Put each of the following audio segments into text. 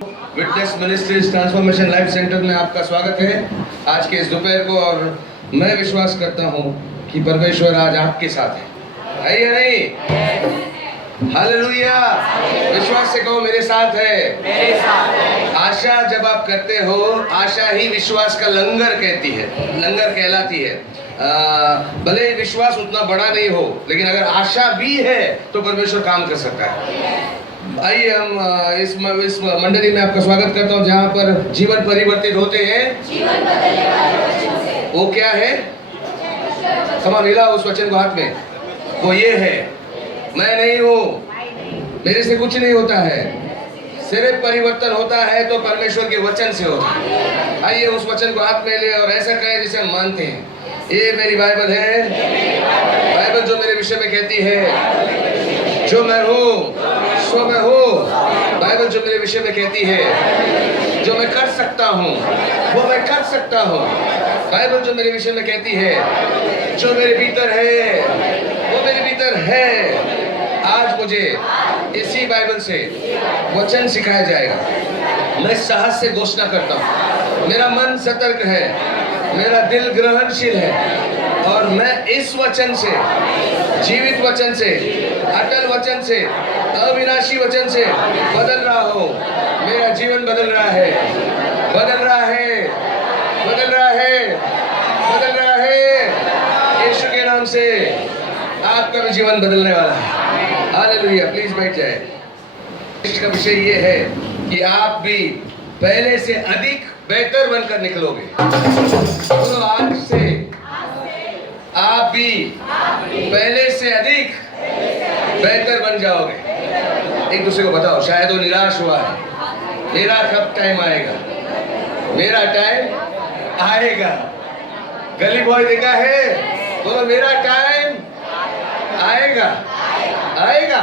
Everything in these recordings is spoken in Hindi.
Witness ministries transformation life centre में आपका स्वागत है आज के इस दोपहर को। और मैं विश्वास करता हूँ कि परमेश्वर आज आपके साथ है या नहीं? हालेलुया! विश्वास से कहो मेरे साथ है। आशा जब आप करते हो, आशा ही विश्वास का लंगर कहती है, लंगर कहलाती है। भले विश्वास उतना बड़ा नहीं हो, लेकिन अगर आशा भी है तो परमेश्वर काम कर सकता है। आइए हम इस मंडली में आपका स्वागत करता हूं जहां पर जीवन परिवर्तित होते हैं। जीवन बदलने वाले वचन से। वो क्या है? समा मिला उस वचन को हाथ में। वो ये है, मैं नहीं हूँ, मेरे से कुछ नहीं होता है, सिर्फ परिवर्तन होता है तो परमेश्वर के वचन से होता है। आइए उस वचन को हाथ में ले और ऐसा कहें जिसे हम मानते हैं। ये मेरी बाइबल है, बाइबल जो मेरे विषय में कहती है जो मैं हूँ सो मैं हूँ। बाइबल जो मेरे विषय में कहती है जो मैं कर सकता हूँ वो मैं कर सकता हूँ। बाइबल जो मेरे विषय में कहती है जो मेरे भीतर है वो मेरे भीतर है। आज मुझे इसी बाइबल से वचन सिखाया जाएगा। मैं साहस से घोषणा करता हूँ, मेरा मन सतर्क है, मेरा दिल ग्रहणशील है और मैं इस वचन से, जीवित वचन से, अटल वचन से, अविनाशी वचन से बदल रहा हूँ। मेरा जीवन बदल रहा है, बदल रहा है, बदल रहा है, बदल रहा है। यीशु के नाम से आपका भी जीवन बदलने वाला है। हालेलुया! प्लीज बैठ जाए। इसका विषय ये है कि आप भी पहले से अधिक बेहतर बनकर निकलोगे। तो आज से आप भी पहले से अधिक बेहतर बन जाओगे। एक दूसरे को बताओ, शायद वो निराश हुआ है, मेरा कब टाइम आएगा? मेरा टाइम आएगा। गली बॉय देखा है? बोलो मेरा टाइम आएगा, आएगा।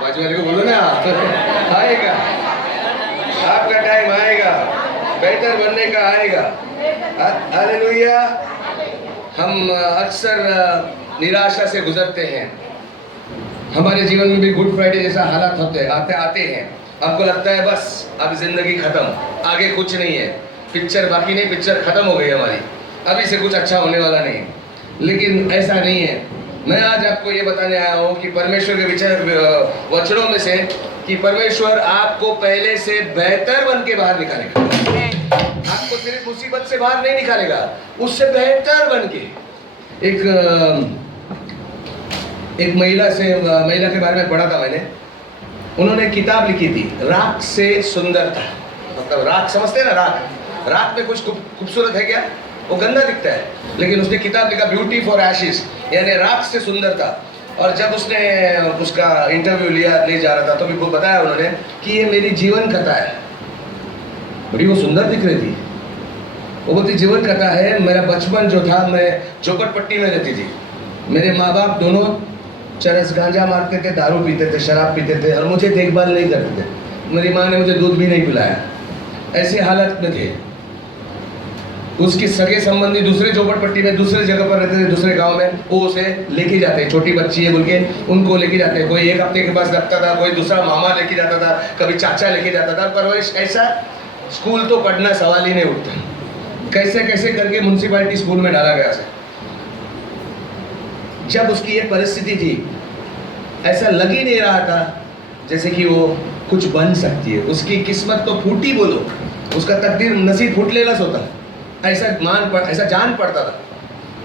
बाजू वाले को बोलो ना, आएगा। आपका टाइम आएगा, बेहतर बनने का आएगा। हालेलुया! हम अक्सर निराशा से गुजरते हैं। हमारे जीवन में भी गुड फ्राइडे जैसा हालात आते हैं। हमको लगता है बस अब जिंदगी खत्म, आगे कुछ नहीं है, पिक्चर बाकी नहीं, पिक्चर खत्म हो गई हमारी, अभी से कुछ अच्छा होने वाला नहीं। लेकिन ऐसा नहीं है। मैं आज आपको ये बताने आया हूँ कि परमेश्वर के वचनों में से कि परमेश्वर आपको पहले से बेहतर बन के बाहर निकालेगा। आपको सिर्फ मुसीबत से बाहर नहीं निकालेगा, उससे बेहतर बन के। एक महिला के बारे में पढ़ा था मैंने। उन्होंने किताब लिखी थी, राख से सुंदरता। मतलब राख समझते हैं ना? राख में कुछ खूबसूरत है क्या? वो गंदा दिखता है, लेकिन उसने किताब लिखा ब्यूटी फॉर एशेस, यानी राख से सुंदरता। और जब उसने उसका इंटरव्यू ले जा रहा था तो भी वो बताया उन्होंने कि ये मेरी जीवन कथा है। बड़ी वो सुंदर दिख रही थी। वो बोलती जीवन कथा है, मेरा बचपन जो था, मैं झोपड़पट्टी में रहती थी। मेरे माँ बाप दोनों चरस गांजा मारते थे, दारू पीते थे, शराब पीते थे और मुझे देखभाल नहीं करते थे। मेरी माँ ने मुझे दूध भी नहीं पिलाया। ऐसी हालत में थे। उसकी सगे संबंधी दूसरे झोपड़पट्टी में दूसरे जगह पर रहते थे, दूसरे गांव में। वो उसे लेके जाते, छोटी बच्ची है बोल के उनको लेके जाते। कोई एक हफ्ते के पास रखता था, कोई दूसरा मामा लेके जाता था, कभी चाचा लेके जाता था। परवरिश ऐसा, स्कूल तो पढ़ना सवाल ही नहीं उठता। कैसे कैसे करके म्युनिसिपैलिटी स्कूल में डाला गया। जब उसकी ये परिस्थिति थी, ऐसा लग ही नहीं रहा था जैसे कि वो कुछ बन सकती है। उसकी किस्मत तो फूटी, बोलो उसका तकदीर नसीब फुटलेलस होता, ऐसा जान पड़ता था।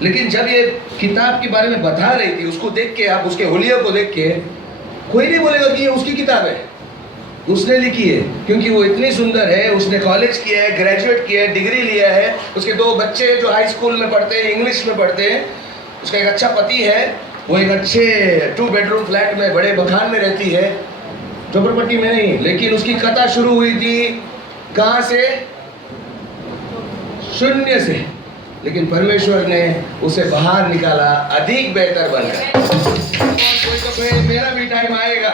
लेकिन जब ये किताब के बारे में बता रही थी, उसको देख के, आप उसके हुलिये को देख के, कोई नहीं बोलेगा कि ये उसकी किताब है, उसने लिखी है। क्योंकि वो इतनी सुंदर है, उसने कॉलेज किया है, ग्रेजुएट किया है, डिग्री लिया है। उसके 2 बच्चे जो हाई स्कूल में पढ़ते हैं, इंग्लिश में पढ़ते हैं। उसका एक अच्छा पति है, वो एक अच्छे 2 बेडरूम फ्लैट में बड़े मकान में रहती है, झोपड़पट्टी में नहीं। लेकिन उसकी कथा शुरू हुई थी कहाँ से? शून्य से। लेकिन परमेश्वर ने उसे बाहर निकाला, अधिक बेहतर बनकर। कोई तो कहे मेरा भी टाइम आएगा।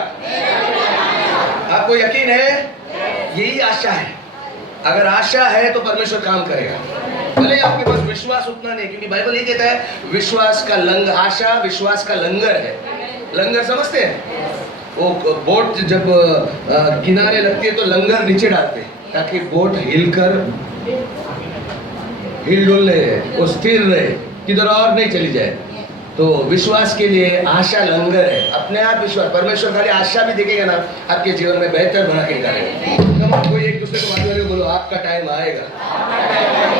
आपको यकीन है? यही आशा है। अगर आशा है तो परमेश्वर काम करेगा। भले आपके पास विश्वास उतना नहीं, क्योंकि बाइबल ये कहता है विश्वास का लंगर, आशा विश्वास का लंगर है। लंगर समझते हैं? वो बोट जब किनारे लगती है तो लंगर नीचे डालते हैं ताकि बोट हिल डुल रहे, वो स्थिर रहे, किधर और नहीं चली जाए। तो विश्वास के लिए आशा लंगर है। अपने आप विश्वास, परमेश्वर खाली आशा भी देखेगा ना, आपके जीवन में बेहतर बना के निकालेगा। कोई एक दूसरे को बात बोलो, आपका टाइम आएगा,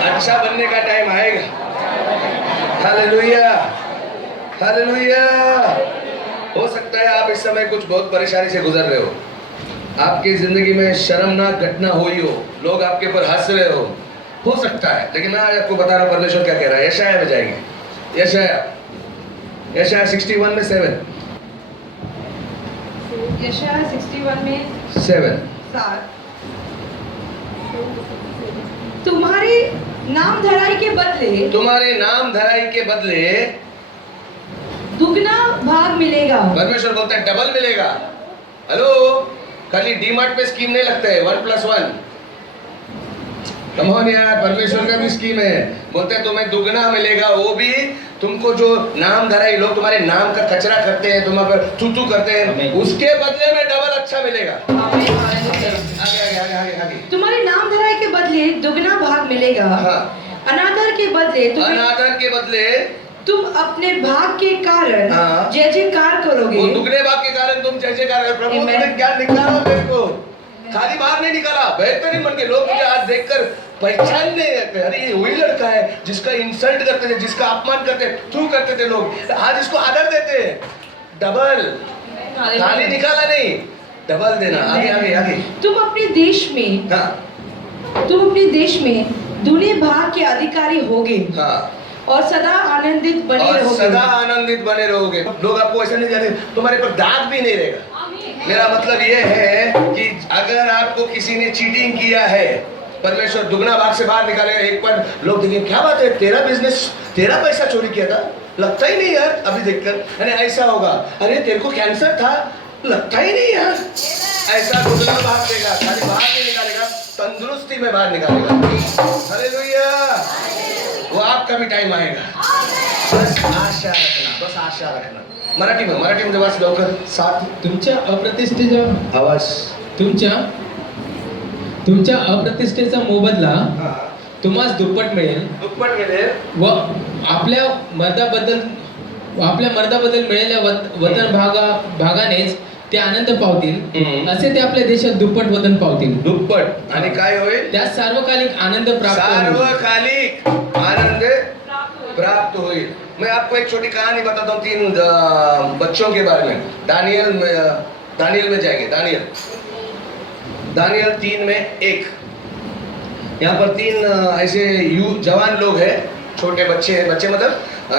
अच्छा बनने का टाइम आएगा। Hallelujah, hallelujah. हो सकता है आप इस समय कुछ बहुत परेशानी से गुजर रहे हो, आपकी जिंदगी में शर्मनाक घटना हुई हो, लोग आपके ऊपर हंस रहे हो सकता है। लेकिन मैं आज आपको बता रहा हूं परमेश्वर क्या कह रहा है। यशाया में जाएंगे, यशाया 61 में 7, यशाया 61 में 7। तुम्हारे नाम धराई के बदले दुगना भाग मिलेगा। परमेश्वर बोलता है डबल मिलेगा। हेलो, खाली डीमार्ट पे स्कीम नहीं लगता है 1+1। कमोन यार, परमेश्वर का भी स्कीम है। बोलते हैं तुम्हें दुगना मिलेगा, वो भी तुमको जो नाम धराई, लोग तुम्हारे नाम का कचरा करते हैं, तुम अगर तू करते हैं, उसके बदले में डबल अच्छा मिलेगा। आगे। तुम्हारे नाम धराई के बदले दुगना भाग मिलेगा। हाँ। अनादर के बदले तुम अपने भाग के कारण जय जयकार करोगे। वो दुगने भाग के कारण तुम जय जयकार करोगे। प्रभु तुमने क्या निकाला मेरे को, खाली बाहर नहीं निकाला, बेहतरीन बन के। लोग मुझे आज देखकर पहचानने लगते, अरे ये वही लड़का है जिसका इंसल्ट करते थे, जिसका अपमान करते करते थे लोग, आज इसको आदर देते हैं। डबल, खाली निकाला नहीं, डबल देना। आगे। तुम अपने देश में दूने भाग के अधिकारी होगे। हाँ। और सदा आनंदित बने रहोगे। लोग आपको ऐसा नहीं जाने, तुम्हारे पर दाग भी नहीं रहेगा। मेरा मतलब ये है कि अगर आपको किसी ने चीटिंग किया है, परमेश्वर दुगना भाग से बाहर निकालेगा। एक बार लोग देखेंगे क्या बात है, तेरा बिजनेस, तेरा पैसा चोरी किया था, लगता ही नहीं यार अभी देखकर। अरे ऐसा होगा, अरे तेरे को कैंसर था, लगता ही नहीं यार। ऐसा दुगना भाग देगा, खाली बाहर नहीं निकालेगा, तंदुरुस्ती में बाहर निकालेगा। हालेलुया। वो आपका भी टाइम आएगा, बस आशा रखना। मराठी में जब वाच लवकर। 7 तुमच्या अप्रतिष्ठेचा आवाज, तुमच्या अप्रतिष्ठेचा मोबदला तुम्हास दुप्पट मिळेल व आपल्या मर्दाबद्दल मिळालेल्या वतन भागानेच ते आनंद पावतील। असे ते आपल्या देशात दुप्पट वतन पावतील। दुप्पट आणि काय होईल, त्यात सार्वकालिक आनंद प्राप्त होईल। मैं आपको एक छोटी कहानी बताता हूँ 3 बच्चों के बारे में। दानियल में जाएंगे। दानियल 3 में 1। यहाँ पर 3 ऐसे जवान लोग हैं, छोटे बच्चे मतलब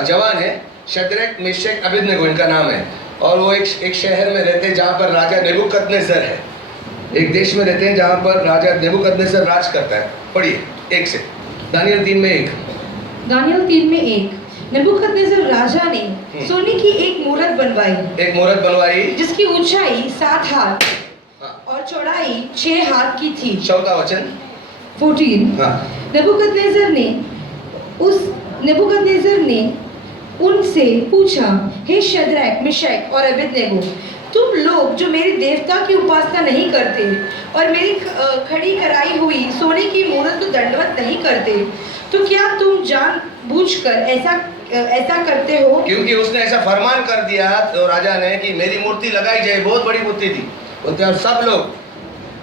जवान है। शद्रक, मेशक, अबेदनगो इनका नाम है। और वो एक शहर में रहते हैं जहाँ पर राजा नेबुकदनेस्सर है। एक देश में रहते हैं जहाँ पर राजा नेबुकदनेस्सर राज करता है। पढ़िए 1 से। दानियल 3 में 1। नेबुकदनेस्सर राजा ने सोने की एक मूरत बनवाई जिसकी ऊंचाई 7 हाथ और चौड़ाई 6 हाथ की थी। चौथा वचन 14। नेबुकदनेस्सर ने उनसे पूछा, हे शद्रक, मेशक और अबेदनगो, तुम लोग जो मेरे देवता की उपासना नहीं करते और मेरी खड़ी कराई हुई सोने की मूरत को दंडवत नहीं करते, तो क्या तुम जानबूझकर ऐसा करते हो? क्योंकि उसने ऐसा फरमान कर दिया तो राजा ने कि मेरी मूर्ति लगाई जाए। बहुत बड़ी मूर्ति थी बोलते, और सब लोग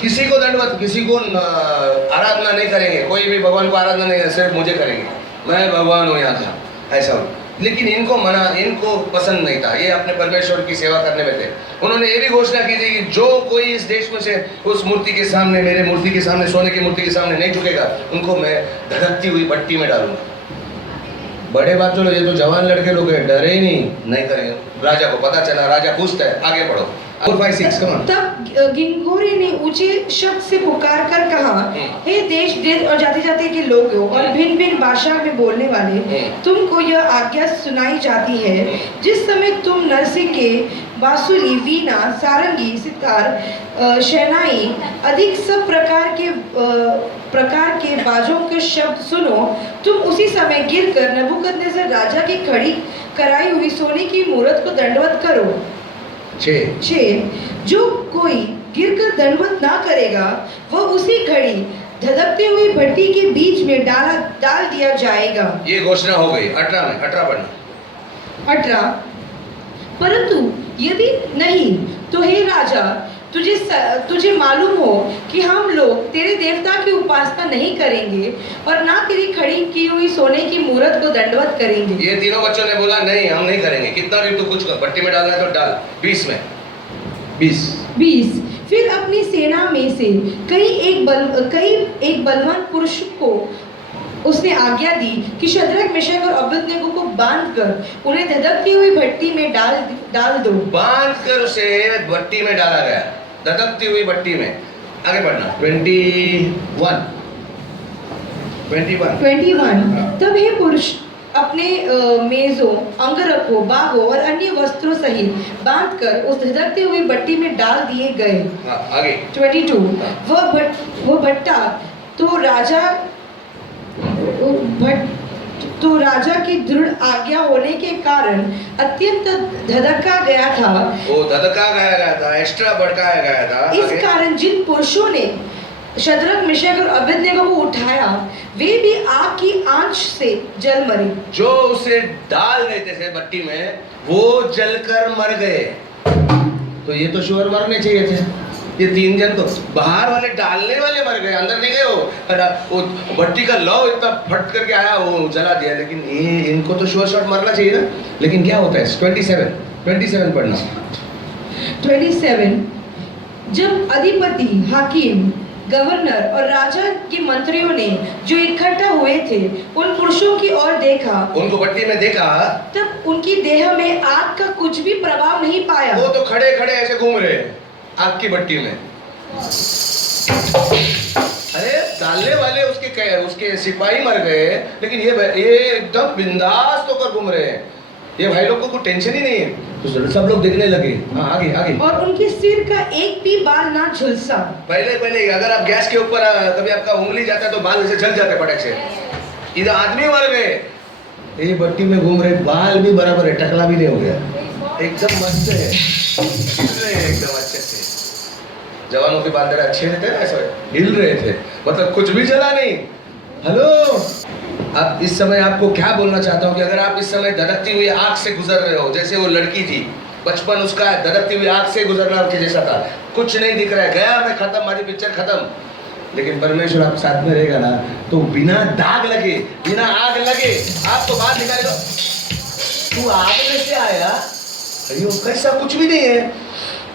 किसी को दंडवत, किसी को आराधना नहीं करेंगे, कोई भी भगवान को आराधना नहीं, सिर्फ मुझे करेंगे, मैं भगवान हूँ यहाँ का, ऐसा हो। लेकिन इनको पसंद नहीं था, ये अपने परमेश्वर की सेवा करने में थे। उन्होंने ये भी घोषणा की थी कि जो कोई इस देश में से उस मूर्ति के सामने, मेरे मूर्ति के सामने, सोने की मूर्ति के सामने नहीं झुकेगा, उनको मैं धधकती हुई भट्टी में डालूंगा। बड़े बात चलो, ये तो जवान लड़के लोग हैं, डरे ही नहीं करेंगे। राजा को पता चला, राजा पूछता है, आगे पढ़ो। 4, 5, 6 कम ऑन। तब गिंगोरे ने ऊंचे शब्द से पुकार कर कहा, हे देश और जाति के लोगों और भिन्न भाषा में बोलने वाले, तुमको यह आज्ञा सुनाई जाती है, जिस समय तुम नरसिंगे, बांसुरी, वीणा, सारंगी, सितार, शहनाई अधिक सब प्रकार के बाजों के शब्द सुनो, तुम उसी समय गिरकर नेबुकदनेस्सर राजा की खड़ी कराई हुई सोने की मूरत को दंडवत करो। 6। जो कोई गिरकर दंडवत ना करेगा वह उसी घड़ी धधकती हुई भट्टी के बीच में डाल दिया जाएगा। ये घोषणा हो गई। 18 पढ़ना। 18 परंतु यदि नहीं तो हे राजा, तुझे मालूम हो कि हम लोग तेरे देवता की उपासना नहीं करेंगे और ना तेरी खड़ी की हुई सोने की मूरत को दंडवत करेंगे। ये तीनों बच्चों ने बोला नहीं हम नहीं करेंगे। कितना भी तू कुछ कर, भट्टी में डालना है तो डाल। 20 में 20 फिर अपनी सेना में से कई एक बलवान पुरुष को उसने आज्ञा दी कि शद्रक मेशक और अबेदनगो को बांधकर उन्हें धधकती हुई भट्टी में डाल दो। बांधकर उसे भट्टी में डाला गया, धधकती हुई भट्टी में। आगे बढ़ना। 21 तब हे पुरुष अपने मेजों, अंगरखों, बागों और अन्य वस्त्रों सहित बांधकर उस धधकती हुई भट्टी में डाल दिए गए। आगे 22 वह भट्टा तो राजा की दृढ़ आज्ञा होने के कारण अत्यंत धधका गया था। वो धधका गया था, एक्स्ट्रा भड़काया गया था। इस कारण जिन पुरुषों ने शद्रक मेशक और अबेदनगो को उठाया वे भी आग की आंच से जल मरे। जो उसे डाल देते थे भट्टी में वो जलकर मर गए। तो ये तो श्योर मरने चाहिए थे। ये 3 जन तो बाहर वाले डालने वाले मर गए, अंदर नहीं गए। वो भट्टी का लौ इतना फट करके आया, वो जला दिया। लेकिन ये इनको तो श्योर शॉट मरना चाहिए ना। लेकिन क्या होता है? 27 पढ़ना। 27 जब अधिपति, हाकिम, गवर्नर और राजा के मंत्रियों ने जो इकट्ठा हुए थे उन पुरुषों की ओर देखा, उनको भट्टी में देखा, तब उनकी देह में आग का कुछ भी प्रभाव नहीं पाया। वो तो खड़े खड़े ऐसे घूम रहे आग की भट्टी में। अरे डालने वाले उसके सिपाही मर गए, लेकिन ये एकदम बिंदास होकर घूम रहे हैं। ये भाई लोग को कोई टेंशन ही नहीं है। तो सब लोग देखने लगे। हाँ आगे। और उनके सिर का एक भी बाल ना झुलसा। पहले अगर आप गैस के ऊपर कभी आपका उंगली जाता है तो बाल ऐसे जल जाते फटक से। इधर आदमी मर गए, ये भट्टी में घूम रहे, बाल भी बराबर है, टकला भी नहीं हो गया, एकदम मस्त है, एकदम अच्छे से। जवानों के बाल अच्छे रहते ना, ऐसा हिल रहे थे, मतलब कुछ भी जला नहीं। हेलो, अब इस समय आपको क्या बोलना चाहता हूँ कि अगर आप इस समय धधकती हुई आग से गुजर रहे हो, जैसे वो लड़की थी, बचपन उसका धधकती हुई आग से गुजरना के जैसा था, कुछ नहीं दिख रहा है, गया मैं खत्म, हमारी पिक्चर खत्म। लेकिन परमेश्वर आप साथ में रहेगा ना, तो बिना दाग लगे, बिना आग लगे आपको बाहर निकालेगा। तू आग में से आया, अरे कैसा कुछ भी नहीं है,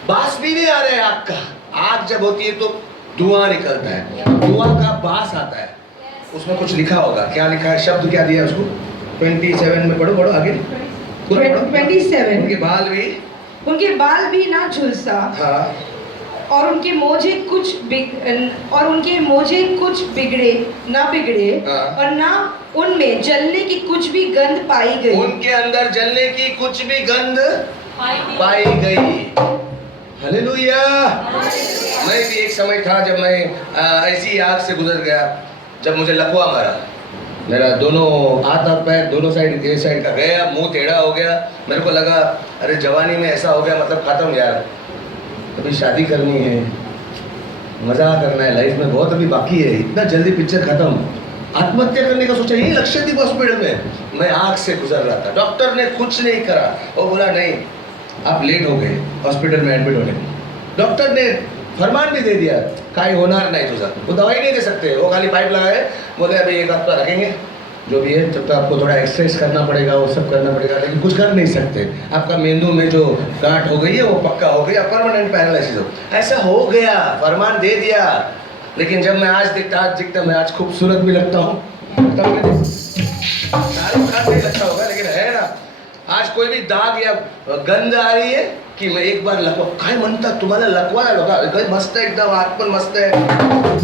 बास भी नहीं आ रहा है आग का। आग जब होती है तो धुआं निकलता है, धुआं का बास आता है। उसमें कुछ लिखा होगा, क्या लिखा है, शब्द क्या दिया है उसको? 27 में पढ़ो आगे। 27 उनके बाल भी ना झुलसा। हाँ। और उनके मोजे कुछ बिगड़े हाँ। और ना उनमें जलने की कुछ भी गंध पाई गई। उनके अंदर जलने की कुछ भी गंध पाई गई। हालेलुया। मैं भी एक समय था जब मैं ऐसी आग से गुजर गया, जब मुझे लकवा मारा, मेरा दोनों हाथ और पैर दोनों साइड, एक साइड का गया, मुंह टेढ़ा हो गया। मेरे को लगा अरे जवानी में ऐसा हो गया, मतलब खत्म यार, अभी शादी करनी है, मजा करना है, लाइफ में बहुत अभी बाकी है, इतना जल्दी पिक्चर खत्म, आत्महत्या करने का सोचा। यही लक्षद्वीप हॉस्पिटल में मैं आग से गुजर रहा था, डॉक्टर ने कुछ नहीं करा, वो बोला नहीं आप लेट हो गए हॉस्पिटल में एडमिट होने। डॉक्टर ने फरमान भी दे दिया, काई होनार नहीं तुझा, वो दवाई नहीं दे सकते, वो खाली पाइप लगाए, बोले अभी 1 हफ्ता रखेंगे, जो भी है, तब तक आपको थोड़ा एक्सरसाइज करना पड़ेगा, वो सब करना पड़ेगा, लेकिन कुछ कर नहीं सकते। आपका मेंदू में जो गांठ हो गई है वो पक्का हो गई, परमानेंट पैरालिसिस हो, ऐसा हो गया, फरमान दे दिया। लेकिन जब मैं आज दिखता मैं आज खूबसूरत भी लगता हूँ, शाहरुख खान नहीं लगता होगा, लेकिन है ना, आज कोई भी दाग या गंध आ रही है कि मैं एक बार लकवा, काय म्हणता तुम्हाला लकवा आहे, मस्त है एकदम, आग पण मस्त है,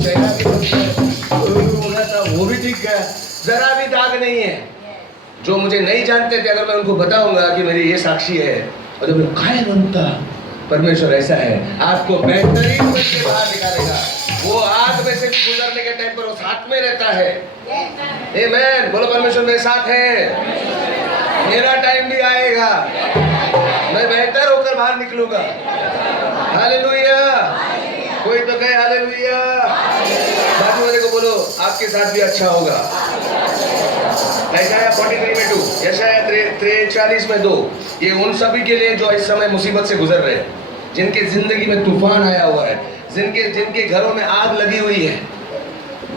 चेहरा भी मस्त है, वो भी ठीक है, जरा भी दाग नहीं है। जो मुझे नहीं जानते थे, अगर मैं उनको बताऊंगा कि मेरी ये साक्षी है, और जब काय म्हणता, परमेश्वर ऐसा है, आपको बेहतरीन बन के बाहर निकालेगा। वो आग में से गुजरने के टाइम पर वो साथ में रहता है। आमेन, बोलो परमेश्वर मेरे साथ है, मेरा टाइम भी आएगा, मैं बेहतर होकर बाहर बाहर निकलूंगा। हालेलुया। कोई तो कहे हालेलुया। बाजू वाले को बोलो आपके साथ भी अच्छा होगा। यशायाह 43 में 2, यशायाह 43 में 2, ये उन सभी के लिए जो इस समय मुसीबत से गुजर रहे हैं, जिनके जिंदगी में तूफान आया हुआ है, जिनके घरों में आग लगी हुई है,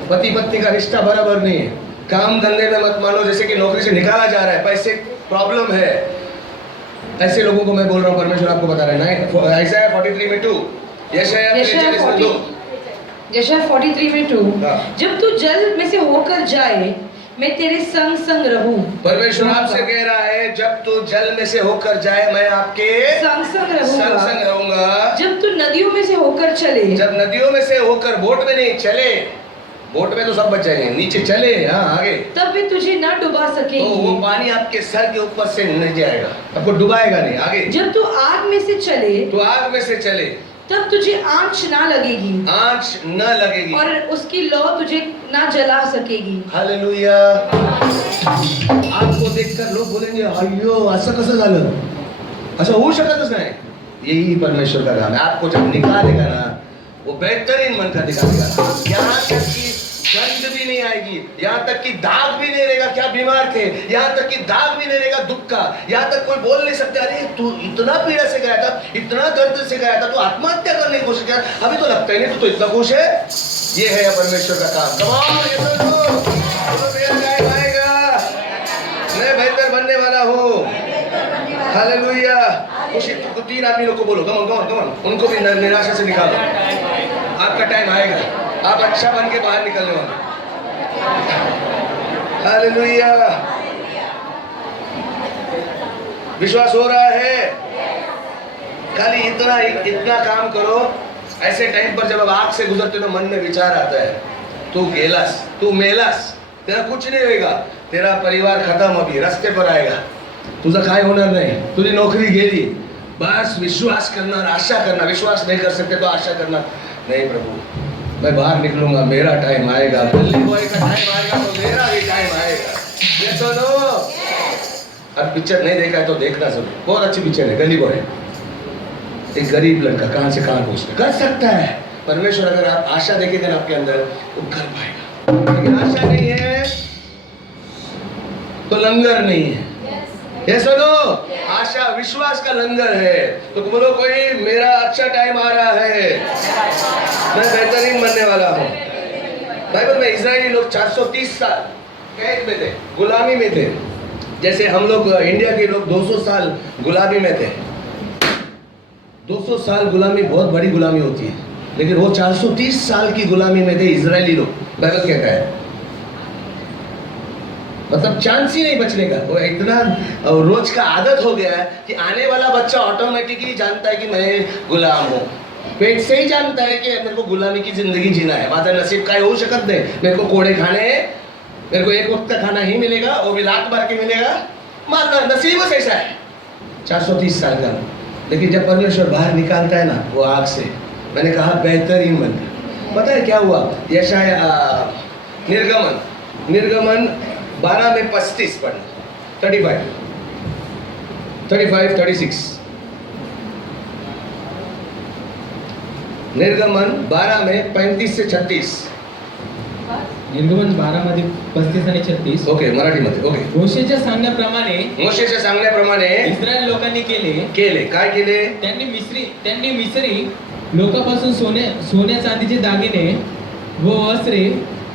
पति पत्नी का रिश्ता बराबर नहीं है, काम धंधे में मत मानो जैसे कि नौकरी से निकाला जा रहा है, पैसे प्रॉब्लम है, ऐसे लोगों को मैं बोल रहा हूँ, परमेश्वर आपको बता रहे हैं। यशायाह 43 में 2, यशायाह 43 में 2, यशायाह 43 में 2, हाँ। जब तू जल में से होकर जाए मैं तेरे संग संग रहूं। परमेश्वर आपसे कह रहा है जब तू जल में से होकर जाए मैं आपके संग संग रहूंगा। रहूंगा। जब तू नदियों में से होकर चले, जब नदियों में से होकर, बोट में नहीं चले, बोट में तो सब बच जाएंगे, नीचे चले, हाँ आगे, तब वे तुझे न डुबा तो वो सकेंगी। पानी आपके सर के ऊपर से नहीं जाएगा, आपको डुबाएगा नहीं। आगे, जब तू आग में से चले तो आग में से चले, तब तुझे आंच ना लगेगी आंच न लगेगी, और उसकी लौ तुझे ना जला सकेगी। हालेलुया। आपको देखकर लोग बोलेंगे अय्यो असं कसं झालं, असं होऊ शकतच नाही। यही परमेश्वर का काम है। आपको जब निकालेगा ना वो बेहतरीन मन का निकालेगा। यहाँ तक कि गंध भी नहीं आएगी, यहाँ तक कि दाग भी नहीं रहेगा, क्या बीमार थे, यहाँ तक कि दाग भी नहीं रहेगा दुख का, यहाँ तक कोई बोल नहीं सकता अरे तू इतना पीड़ा से गया था, इतना दर्द से गया था, तू आत्महत्या करने की कोशिश किया, अभी तो लगता ही नहीं तो इतना खुश है। ये है परमेश्वर का काम। कमाल, ये तो मेरा टाइम आएगा, मैं बेहतर बनने वाला हूँ। हालेलुया। कुछ 3 आदमी लोग को बोलो कम उनको भी निराशा से निकालो। आपका टाइम आएगा, आप अच्छा बन के बाहर निकलने वाले। हालेलुया। विश्वास हो रहा है? खाली इतना काम करो। ऐसे टाइम पर जब अब आग से गुजरते तो मन में विचार आता है तू गेलास, तू मेलास, तेरा कुछ नहीं होएगा, तेरा परिवार खत्म, अभी रस्ते पर आएगा, तुझं काय होणार नाही, तुझी नौकरी गेली। बस विश्वास करना और आशा करना। विश्वास नहीं कर सकते तो आशा करना, नहीं प्रभु मैं बाहर निकलूंगा, मेरा टाइम आएगा। गली बॉय का टाइम आएगा तो मेरा भी टाइम आएगा। ये सुनो, अब पिक्चर नहीं देखा है तो देखना जरूर, बहुत अच्छी पिक्चर है गली बॉय। एक गरीब लड़का कहां से कहां पहुंच कर सकता है। परमेश्वर अगर आप आशा देखेंगे ना आपके अंदर, वो कर पाएगा। लेकिन आशा नहीं है तो लंगर नहीं है। ये सुनो, आशा विश्वास का लंगर है। तो बोलो कोई मेरा अच्छा टाइम आ रहा है, मैं बेहतरीन बनने वाला हूँ। बाइबल में इजरायली लोग 430 साल कैद में थे, गुलामी में थे। जैसे हम लोग इंडिया के लोग 200 साल गुलामी में थे। 200 साल गुलामी बहुत बड़ी गुलामी होती है, लेकिन वो 430 साल की गुलामी में थे इजरायली लोग। बाइबल कहता है मतलब चांस ही नहीं बचने का। वो इतना रोज का आदत हो गया है कि आने वाला बच्चा ऑटोमेटिकली जानता है कि मैं गुलाम हूँ। पेट से ही जानता है कि मेरे को गुलामी की जिंदगी जीना है। माझा नसीब काय होऊ शकत नाही, मेरे को कोड़े खाने हैं, मेरे को एक वक्त का खाना ही मिलेगा, वो भी लात मार के मिलेगा, मारना नसीब ऐसा है। 430 साल का। लेकिन जब परमेश्वर बाहर निकालता है ना वो आग से, मैंने कहा बेहतरीन बनकर। पता है क्या हुआ? यशायाह निर्गमन 12 में 35 पढ़ना, 36 निर्गमन 12 में 35 से 36। निर्गमन 12 मध्ये 35 आणि 36. ओके, मराठीमध्ये ओके. मोशेच्या सांगण्याप्रमाणे मोशेच्या सांगण्याप्रमाणे इस्रायल लोकांनी केले. काय केले? त्यांनी मिस्री लोकांपासून सोन्या चांदीचे दागिने व वस्त्रे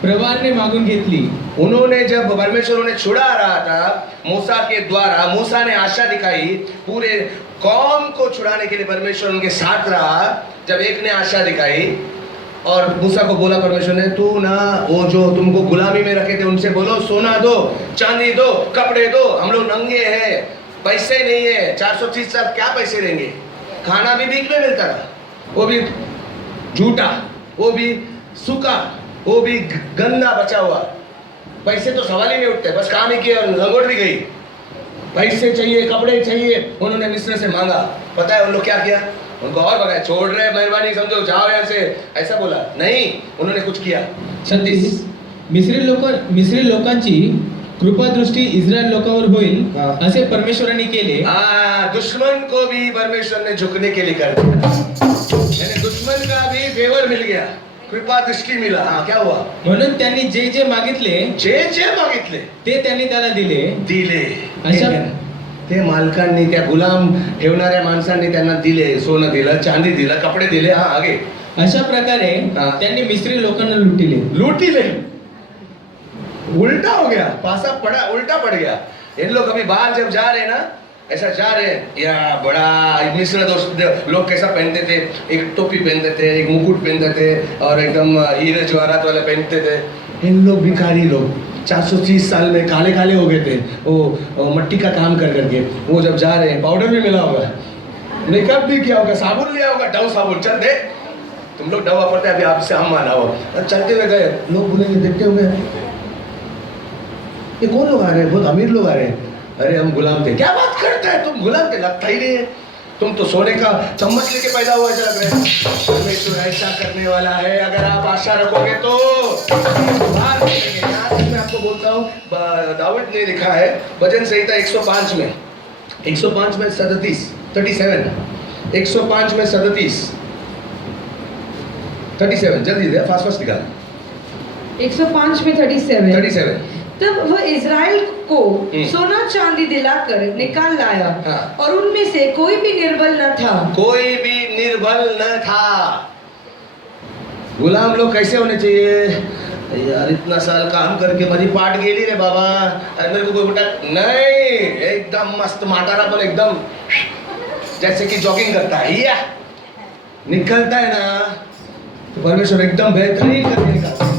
प्रवारने मागून घेतली. उन्होंने जब परमेश्वर उन्हें छुड़ा रहा था मूसा के द्वारा, मूसा ने आशा दिखाई, पूरे कौम को छुड़ाने के लिए परमेश्वर उनके साथ रहा। जब एक ने आशा दिखाई और मूसा को बोला परमेश्वर ने, तू ना वो जो तुमको गुलामी में रखे थे उनसे बोलो सोना दो, चांदी दो, कपड़े दो, हम लोग नंगे हैं, पैसे नहीं है। 430 साल क्या पैसे देंगे? खाना भी भीख में मिलता था, वो भी झूठा, वो भी सूखा, वो भी गंदा बचा हुआ। पैसे तो सवाल ही नहीं उठते, बस काम ही किया और लंगोट भी गई। पैसे चाहिए, कपड़े चाहिए, उन्होंने मिस्र से मांगा। पता है उन लोग क्या किया? उनको और बताया, छोड़ रहे मेहरबानी समझो, जाओ यहाँ से, ऐसा बोला नहीं। उन्होंने कुछ किया। 36 मिस्री लोकांची कृपादृष्टी इस्रायल लोकांवर होईल हा. असे परमेश्वराने केले. दुश्मन को भी परमेश्वर ने झुकने के लिए कर दिया, यानी दुश्मन का भी फेवर मिल गया, कृपा दृष्टि मिला. क्या हुआ? म्हणून त्यांनी जे जे मागितले जे मागितले ते त्यांनी त्याला दिले. दिले. अशा ते मालकांनी, त्या गुलाम ठेवणाऱ्या माणसांनी त्यांना दिले. सोनं दिलं, चांदी दिलं, कपडे दिले. आगे अशा प्रकारे हा. त्यांनी मिस्री लोकांना लुटिले. लूटी ले. उल्टा हो गया, पासा पड़ा, उल्टा पड़ गया. इन लोग अभी बाहर जब जा रहे हैं ना, ऐसा जा रहे हैं, या बड़ा मिश्र दोस्त लोग कैसा पहनते थे, एक टोपी पहनते थे, एक मुकुट पहनते थे और एकदम हीरे जवाहरात वाले पहनते थे. इन लोग भिखारी लोग 430 साल में काले काले हो गए थे, वो मट्टी का काम कर करके. वो जब जा रहे हैं, पाउडर भी मिला होगा, मेकअप भी किया होगा, साबुन लिया होगा, डव साबुन. चल दे, तुम लोग डव वापरते हैं, अभी आपसे हम माना हो. चलते हुए गए, लोग बोलेंगे, देखते होंगे ये कौन लोग आ रहे हैं, बहुत अमीर लोग आ रहे हैं. अरे हम गुलाम थे. क्या बात करता है, तुम गुलाम थे? लगता ही नहीं है, तुम तो सोने का चम्मच लेके पैदा हुआ ऐसा लग रहा है. परमेश्वर ऐसा करने वाला है, अगर आप आशा रखोगे तो बाहर निकलेंगे. यहाँ तक मैं आपको बोलता हूँ, दाऊद ने लिखा है भजन संहिता 105 में 37 जल्दी दे, फास्ट निकाल. 105 में 37. 37. तब वह इज़राइल को सोना चांदी दिलाकर निकाल लाया, हाँ. और उनमें से कोई भी निर्बल न था. कोई भी निर्बल न था. गुलाम लोग कैसे होने चाहिए? यार इतना साल काम करके मेरी पाट गेली रे बाबा, अरे मेरे को कोई बेटा नहीं, एकदम मस्त माटारा पर एकदम जैसे कि जॉगिंग करता है, या निकलता है ना, तो परमेश्वर एकदम बेहतरीन करके निकालता है.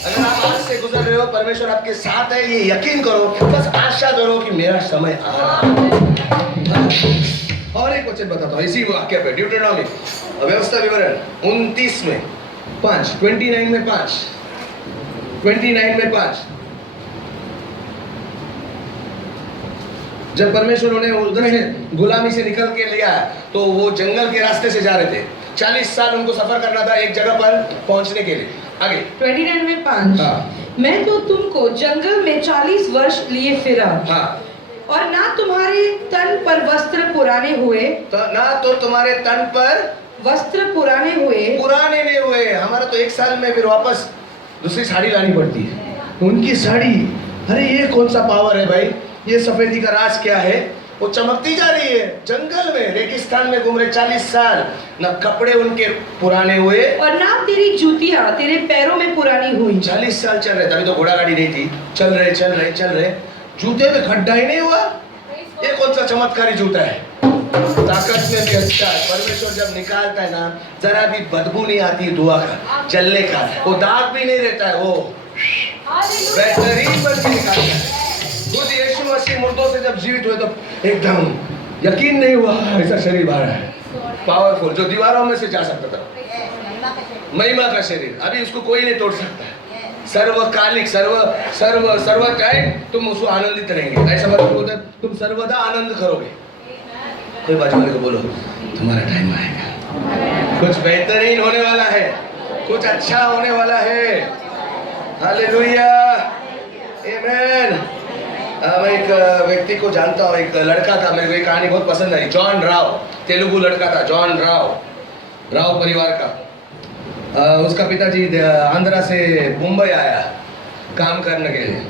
अगर आप आज से गुजर रहे हो, परमेश्वर आपके साथ है, ये यकीन करो, बस आशा करो कि मेरा समय आ रहा है. और एक वचन बताता हूँ इसी वाक्य पे, ड्यूटेरोनॉमी व्यवस्था विवरण 29 में 5, 29 में 5, 29 में 5. जब परमेश्वर उन्हें उधर से गुलामी से निकल के लिया, तो वो जंगल के रास्ते से जा रहे थे. 40 साल उनको सफर करना था एक जगह पर पहुंचने के लिए. आगे 29 में 5. हाँ. मैं तो तुमको जंगल में 40 वर्ष लिए फिरा, हाँ. और ना तुम्हारे तन पर वस्त्र पुराने हुए. तो ना तो तुम्हारे तन पर वस्त्र पुराने हुए. पुराने नहीं हुए. हमारा तो एक साल में फिर वापस दूसरी साड़ी लानी पड़ती है. उनकी साड़ी, अरे ये कौन सा पावर है भाई, ये सफेदी का राज क्या है? वो चमकती जा रही है. जंगल में रेगिस्तान में घूम रहे 40 साल, ना कपड़े उनके पुराने हुए, और ना तेरी जूतियां तेरे पैरों में पुरानी हुई. 40 साल चल रहे. तभी तो घोड़ा गाड़ी नहीं थी. चल रहे जूते में खड्डा ही नहीं हुआ. ये कौन सा चमत्कारी जूता है? ताकत में भी अच्छा है. परमेश्वर जब निकालता है ना, जरा भी बदबू नहीं आती दुआ का, जलने का, वो दाग भी नहीं रहता है, वो बेहतरीन बन के निकालता है. खुद यीशु मसीह मुर्दों से जब जीवित हुए तो एकदम यकीन नहीं हुआ ऐसा शरीर बाहर है, पावरफुल, जो दीवारों में से जा सकता था. महिमा का शरीर, अभी उसको कोई नहीं तोड़ सकता. सर्वकालिक, सर्व टाइम तुम उसको आनंदित रहेंगे. ऐसा मतलब बोलते तुम सर्वदा आनंद करोगे. कोई बाजू वाले को बोलो, तुम्हारा टाइम आएगा, कुछ बेहतरीन होने वाला है, कुछ अच्छा होने वाला है. हालेलुया, आमीन. मैं एक व्यक्ति को जानता हूँ, एक लड़का था, मेरे को ये कहानी बहुत पसंद आई. जॉन राव, तेलुगु लड़का था, जॉन राव परिवार का. उसका पिताजी आंध्रा से मुंबई आया काम करने के लिए,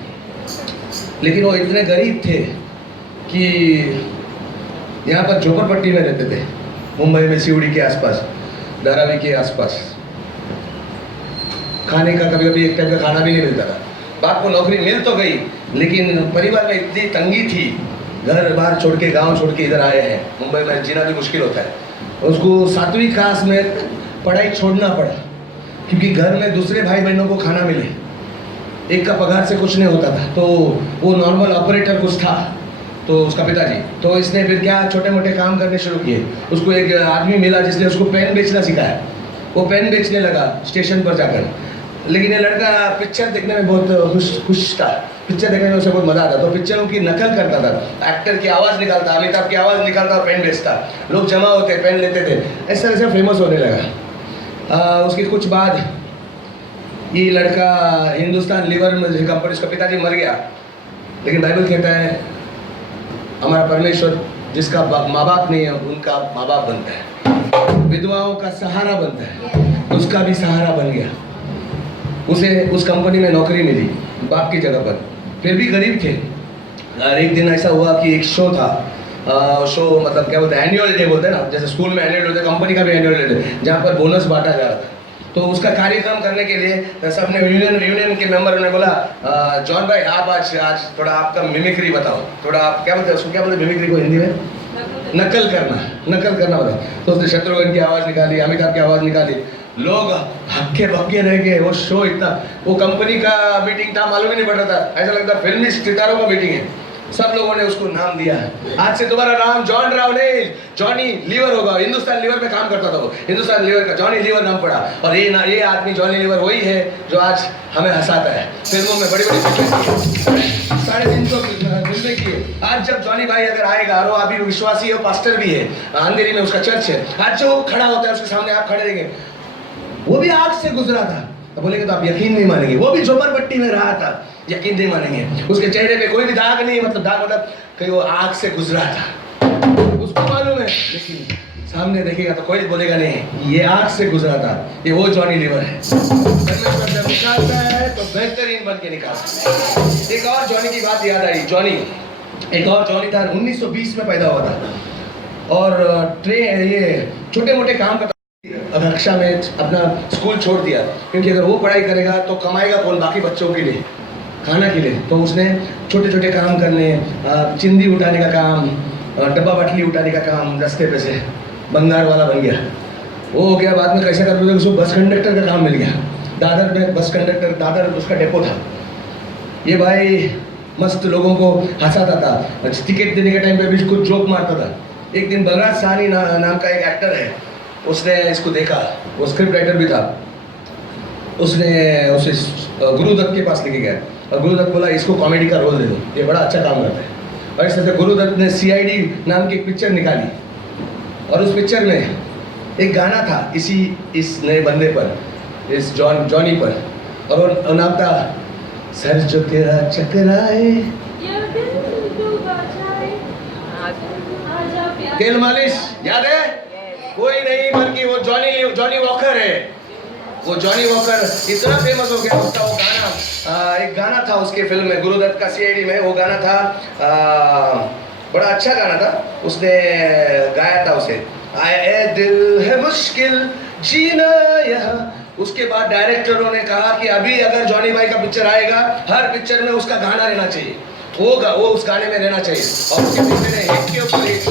लेकिन वो इतने गरीब थे कि यहाँ पर झोपड़पट्टी में रहते थे, मुंबई में सीवड़ी के आसपास, धारावी के आसपास. खाने का कभी कभी एक टाइम का खाना भी नहीं मिलता था. बाप को नौकरी मिल तो गई, लेकिन परिवार में इतनी तंगी थी, घर बाहर छोड़ के, गांव छोड़ के इधर आए हैं. मुंबई में जीना भी मुश्किल होता है. उसको 7वीं क्लास में पढ़ाई छोड़ना पड़ा, क्योंकि घर में दूसरे भाई बहनों को खाना मिले. एक का पगार से कुछ नहीं होता था, तो वो नॉर्मल ऑपरेटर कुछ था, तो उसका पिताजी, तो इसने फिर क्या छोटे मोटे काम करने शुरू किए. उसको एक आदमी मिला जिसने उसको पेन बेचना सिखाया. वो पेन बेचने लगा स्टेशन पर जाकर. लेकिन ये लड़का पिक्चर देखने में बहुत खुश था. पिक्चर देखने में उसे बहुत मजा आता, तो पिक्चरों की नकल करता था. एक्टर की आवाज़ निकालता, अमिताभ की आवाज़ निकालता और पेन बेचता. लोग जमा होते, पेन लेते थे. ऐसा ऐसा फेमस होने लगा. उसके कुछ बाद ये लड़का हिंदुस्तान लीवर में कंपनी, उसका पिताजी मर गया, लेकिन बाइबल कहता है हमारा परमेश्वर जिसका माँ बाप नहीं है उनका माँ बाप बनता है, विधवाओं का सहारा बनता है, उसका भी सहारा बन गया। उसे उस कंपनी में नौकरी मिली बाप की जगह पर, फिर भी गरीब थे। और एक दिन ऐसा हुआ कि एक शो था, शो मतलब क्या बोलते हैं, एनुअल डे बोलते हैं ना, जैसे स्कूल में एनुअल डे होता है, कंपनी का भी एनुअल डे, जहाँ पर बोनस बांटा जा रहा था। तो उसका कार्यक्रम करने के लिए सबने यूनियन के मेंबर ने बोला जॉन भाई आप आज थोड़ा आपका मिमिक्री बताओ, थोड़ा आप क्या बोलते हैं उसको, क्या बोलते हैं मिमिक्री को हिंदी में? नकल करना बताओ। तो उसने शत्रुघ्न की आवाज़ निकाली, अमिताभ की आवाज़ निकाली, लोग हक्के बक्के रह गए। वो शो इतना, वो कंपनी का मीटिंग था, मालूम ही नहीं पड़ रहा था, ऐसा लगता फिल्मी सितारों का मीटिंग है। सब लोगों ने उसको नाम दिया है, आज से तुम्हारा नाम जॉन राव नहीं जॉनी लीवर होगा। हिंदुस्तान लीवर में काम करता था वो, हिंदुस्तान लीवर का जॉनी लीवर नाम पड़ा। और ये आदमी जॉनी लीवर वही है जो आज हमें हंसाता है, फिल्मों में बड़ी बड़ी 350 फिल्में की। आज जब जॉनी भाई अगर आएगा, और वो अभी विश्वासी है, पास्टर भी है, अंधेरी में उसका चर्च है, आज जो खड़ा होता है उसके सामने आप खड़े रहेंगे, वो भी आग से गुजरा था, तो बोलेंगे तो आप यकीन नहीं मानेंगे, वो भी झोपड़पट्टी में रहा था, यकीन नहीं मानेंगे। उसके चेहरे पे कोई भी दाग नहीं, मतलब दाग मतलब कहीं वो आग से गुजरा था, उसको मालूम है, लेकिन सामने देखेगा तो कोई बोलेगा नहीं ये आग से गुजरा था, ये वो जॉनी लीवर है। परमेश्वर जब निकालता है तो बेहतरीन बन के निकालता है। एक और जॉनी की बात याद आई, एक और जॉनी था, 1920 में पैदा हुआ था, और ये छोटे मोटे काम करता, कक्षा में अपना स्कूल छोड़ दिया, क्योंकि अगर वो पढ़ाई करेगा तो कमाएगा कौन बाकी बच्चों के लिए, खाना के लिए। तो उसने छोटे छोटे काम करने, चिंदी उठाने का काम, डब्बा बाटली उठाने का काम, रास्ते पे से बंगार वाला बन गया। वो हो गया, बाद में कैसे कर रहे उसको बस कंडक्टर का काम मिल गया, दादर में बस कंडक्टर, दादर उसका डेपो था। ये भाई मस्त लोगों को हंसाता था, टिकट देने के टाइम पे भी कुछ जोक मारता था। एक दिन बलराज साहनी नाम का एक एक्टर है, उसने इसको देखा, वो स्क्रिप्ट राइटर भी था, उसने उसे गुरुदत्त के पास लेके गया, और गुरुदत्त बोला इसको कॉमेडी का रोल दे दो, ये बड़ा अच्छा काम करता है। और इस तरह से गुरुदत्त ने CID नाम की एक पिक्चर निकाली, और उस पिक्चर में एक गाना था इस नए बंदे पर, इस जॉनी पर, और वो नाम था सर जो तेरा चकराए तेल मालिश, याद है? कोई नहीं बल्कि वो जॉनी वॉकर है। वो जॉनी वॉकर इतना फेमस हो गया, उसका वो गाना, एक गाना था उसके फिल्म में, गुरुदत्त का CID में वो गाना था, बड़ा अच्छा गाना था, उसने गाया था उसे, आए दिल है मुश्किल जीना यहाँ। उसके बाद डायरेक्टरों ने कहा कि अभी अगर जॉनी भाई का पिक्चर आएगा, हर पिक्चर में उसका गाना रहना चाहिए, वो उस गाने में रहना चाहिए। और उसके पिक्चर ने हिट के ऊपर हिट,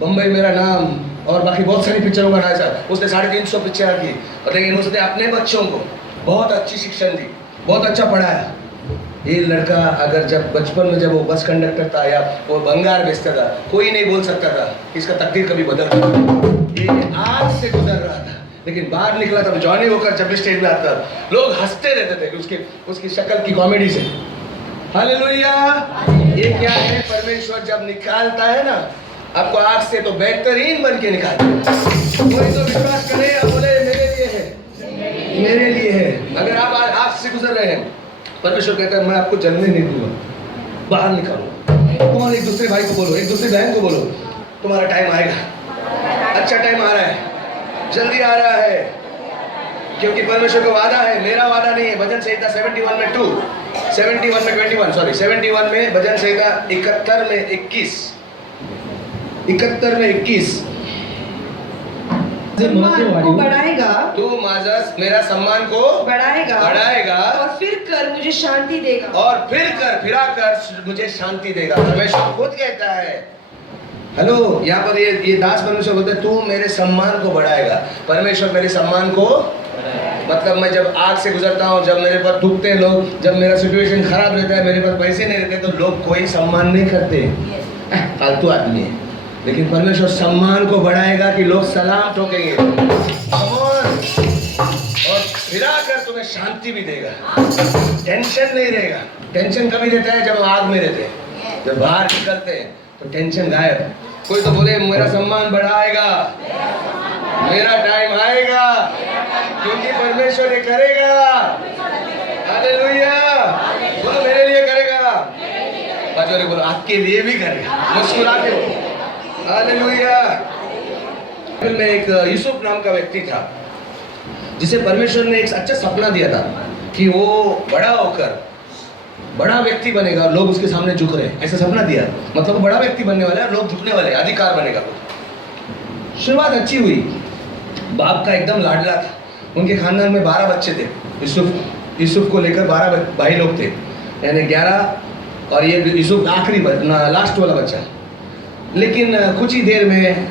बम्बई मेरा नाम और बाकी बहुत सारी पिक्चरों का नाम था। उसने 350 पिक्चर की, और लेकिन उसने अपने बच्चों को बहुत अच्छी शिक्षा दी, बहुत अच्छा पढ़ाया। ये लड़का अगर जब बचपन में जब वो बस कंडक्टर था या वो भंगार बेचता था, कोई नहीं बोल सकता था इसका तकदीर कभी बदल सकता। ये आग से गुजर रहा था, लेकिन बाहर निकला था जॉनी वॉकर, जब भी स्टेज में आता लोग हंसते रहते थे उसकी शक्ल की कॉमेडी से। हालेलुया! ये क्या है, परमेश्वर जब निकालता है ना आपको आग से, तो बेहतरीन बन के निकालता है। कोई तो विश्वास करे और बोले मेरे लिए है, मेरे लिए है। अगर आप आग से गुजर रहे हैं, परमेश्वर कहता है मैं आपको जलने नहीं दूंगा, बाहर निकालो। कौन एक दूसरे भाई को बोलो, एक दूसरे बहन को बोलो, तुम्हारा टाइम आएगा, अच्छा टाइम आ रहा है, जल्दी आ रहा है, क्योंकि परमेश्वर का वादा है, मेरा वादा नहीं है। भजन संहिता 71 में 2, 71 में 21, सॉरी 71 में, भजन संहिता 71 में 21, 71 में 21, सम्मान को बढ़ाएगा, तू मेरा सम्मान को बढ़ाएगा और फिर कर मुझे शांति देगा, और फिरा कर मुझे शांति देगा। परमेश्वर खुद कहता है, हेलो, यहाँ पर ये दास परमेश्वर बोलते तू मेरे सम्मान को बढ़ाएगा। परमेश्वर मेरे सम्मान को, मतलब मैं जब आग से गुजरता हूँ, जब मेरे पर थूकते हैं लोग, जब मेरा सिचुएशन खराब रहता है, मेरे पास पैसे नहीं रहते, तो लोग कोई सम्मान नहीं करते, फालतू आदमी है। लेकिन परमेश्वर सम्मान को बढ़ाएगा कि लोग सलाम ठोकेंगे, और फिरा कर तुम्हें शांति भी देगा, टेंशन नहीं रहेगा। टेंशन कभी रहता है जब हम आग में रहते हैं, जब बाहर निकलते हैं तो टेंशन गायब। कोई तो बोले मेरा सम्मान बढ़ाएगा, मेरा टाइम आएगा, क्योंकि परमेश्वर ये करेगा। हालेलुया। बोलो मेरे लिए करेगा। बाजू बोलो आपके लिए भी करेगा। मुस्कुरा के बोलो हालेलुया। में एक यूसुफ नाम का व्यक्ति था जिसे परमेश्वर ने एक अच्छा सपना दिया था कि वो बड़ा होकर बड़ा व्यक्ति बनेगा, लोग उसके सामने झुक रहे, ऐसा सपना दिया। मतलब वो बड़ा व्यक्ति बनने वाला है, लोग झुकने वाले, अधिकार बनेगा। शुरुआत अच्छी हुई। बाप का एकदम लाडला था। उनके खानदान में 12 बच्चे थे। यूसुफ को लेकर 12 भाई लोग थे, यानी 11, और ये यूसुफ आखिरी लास्ट वाला बच्चा। लेकिन कुछ ही देर में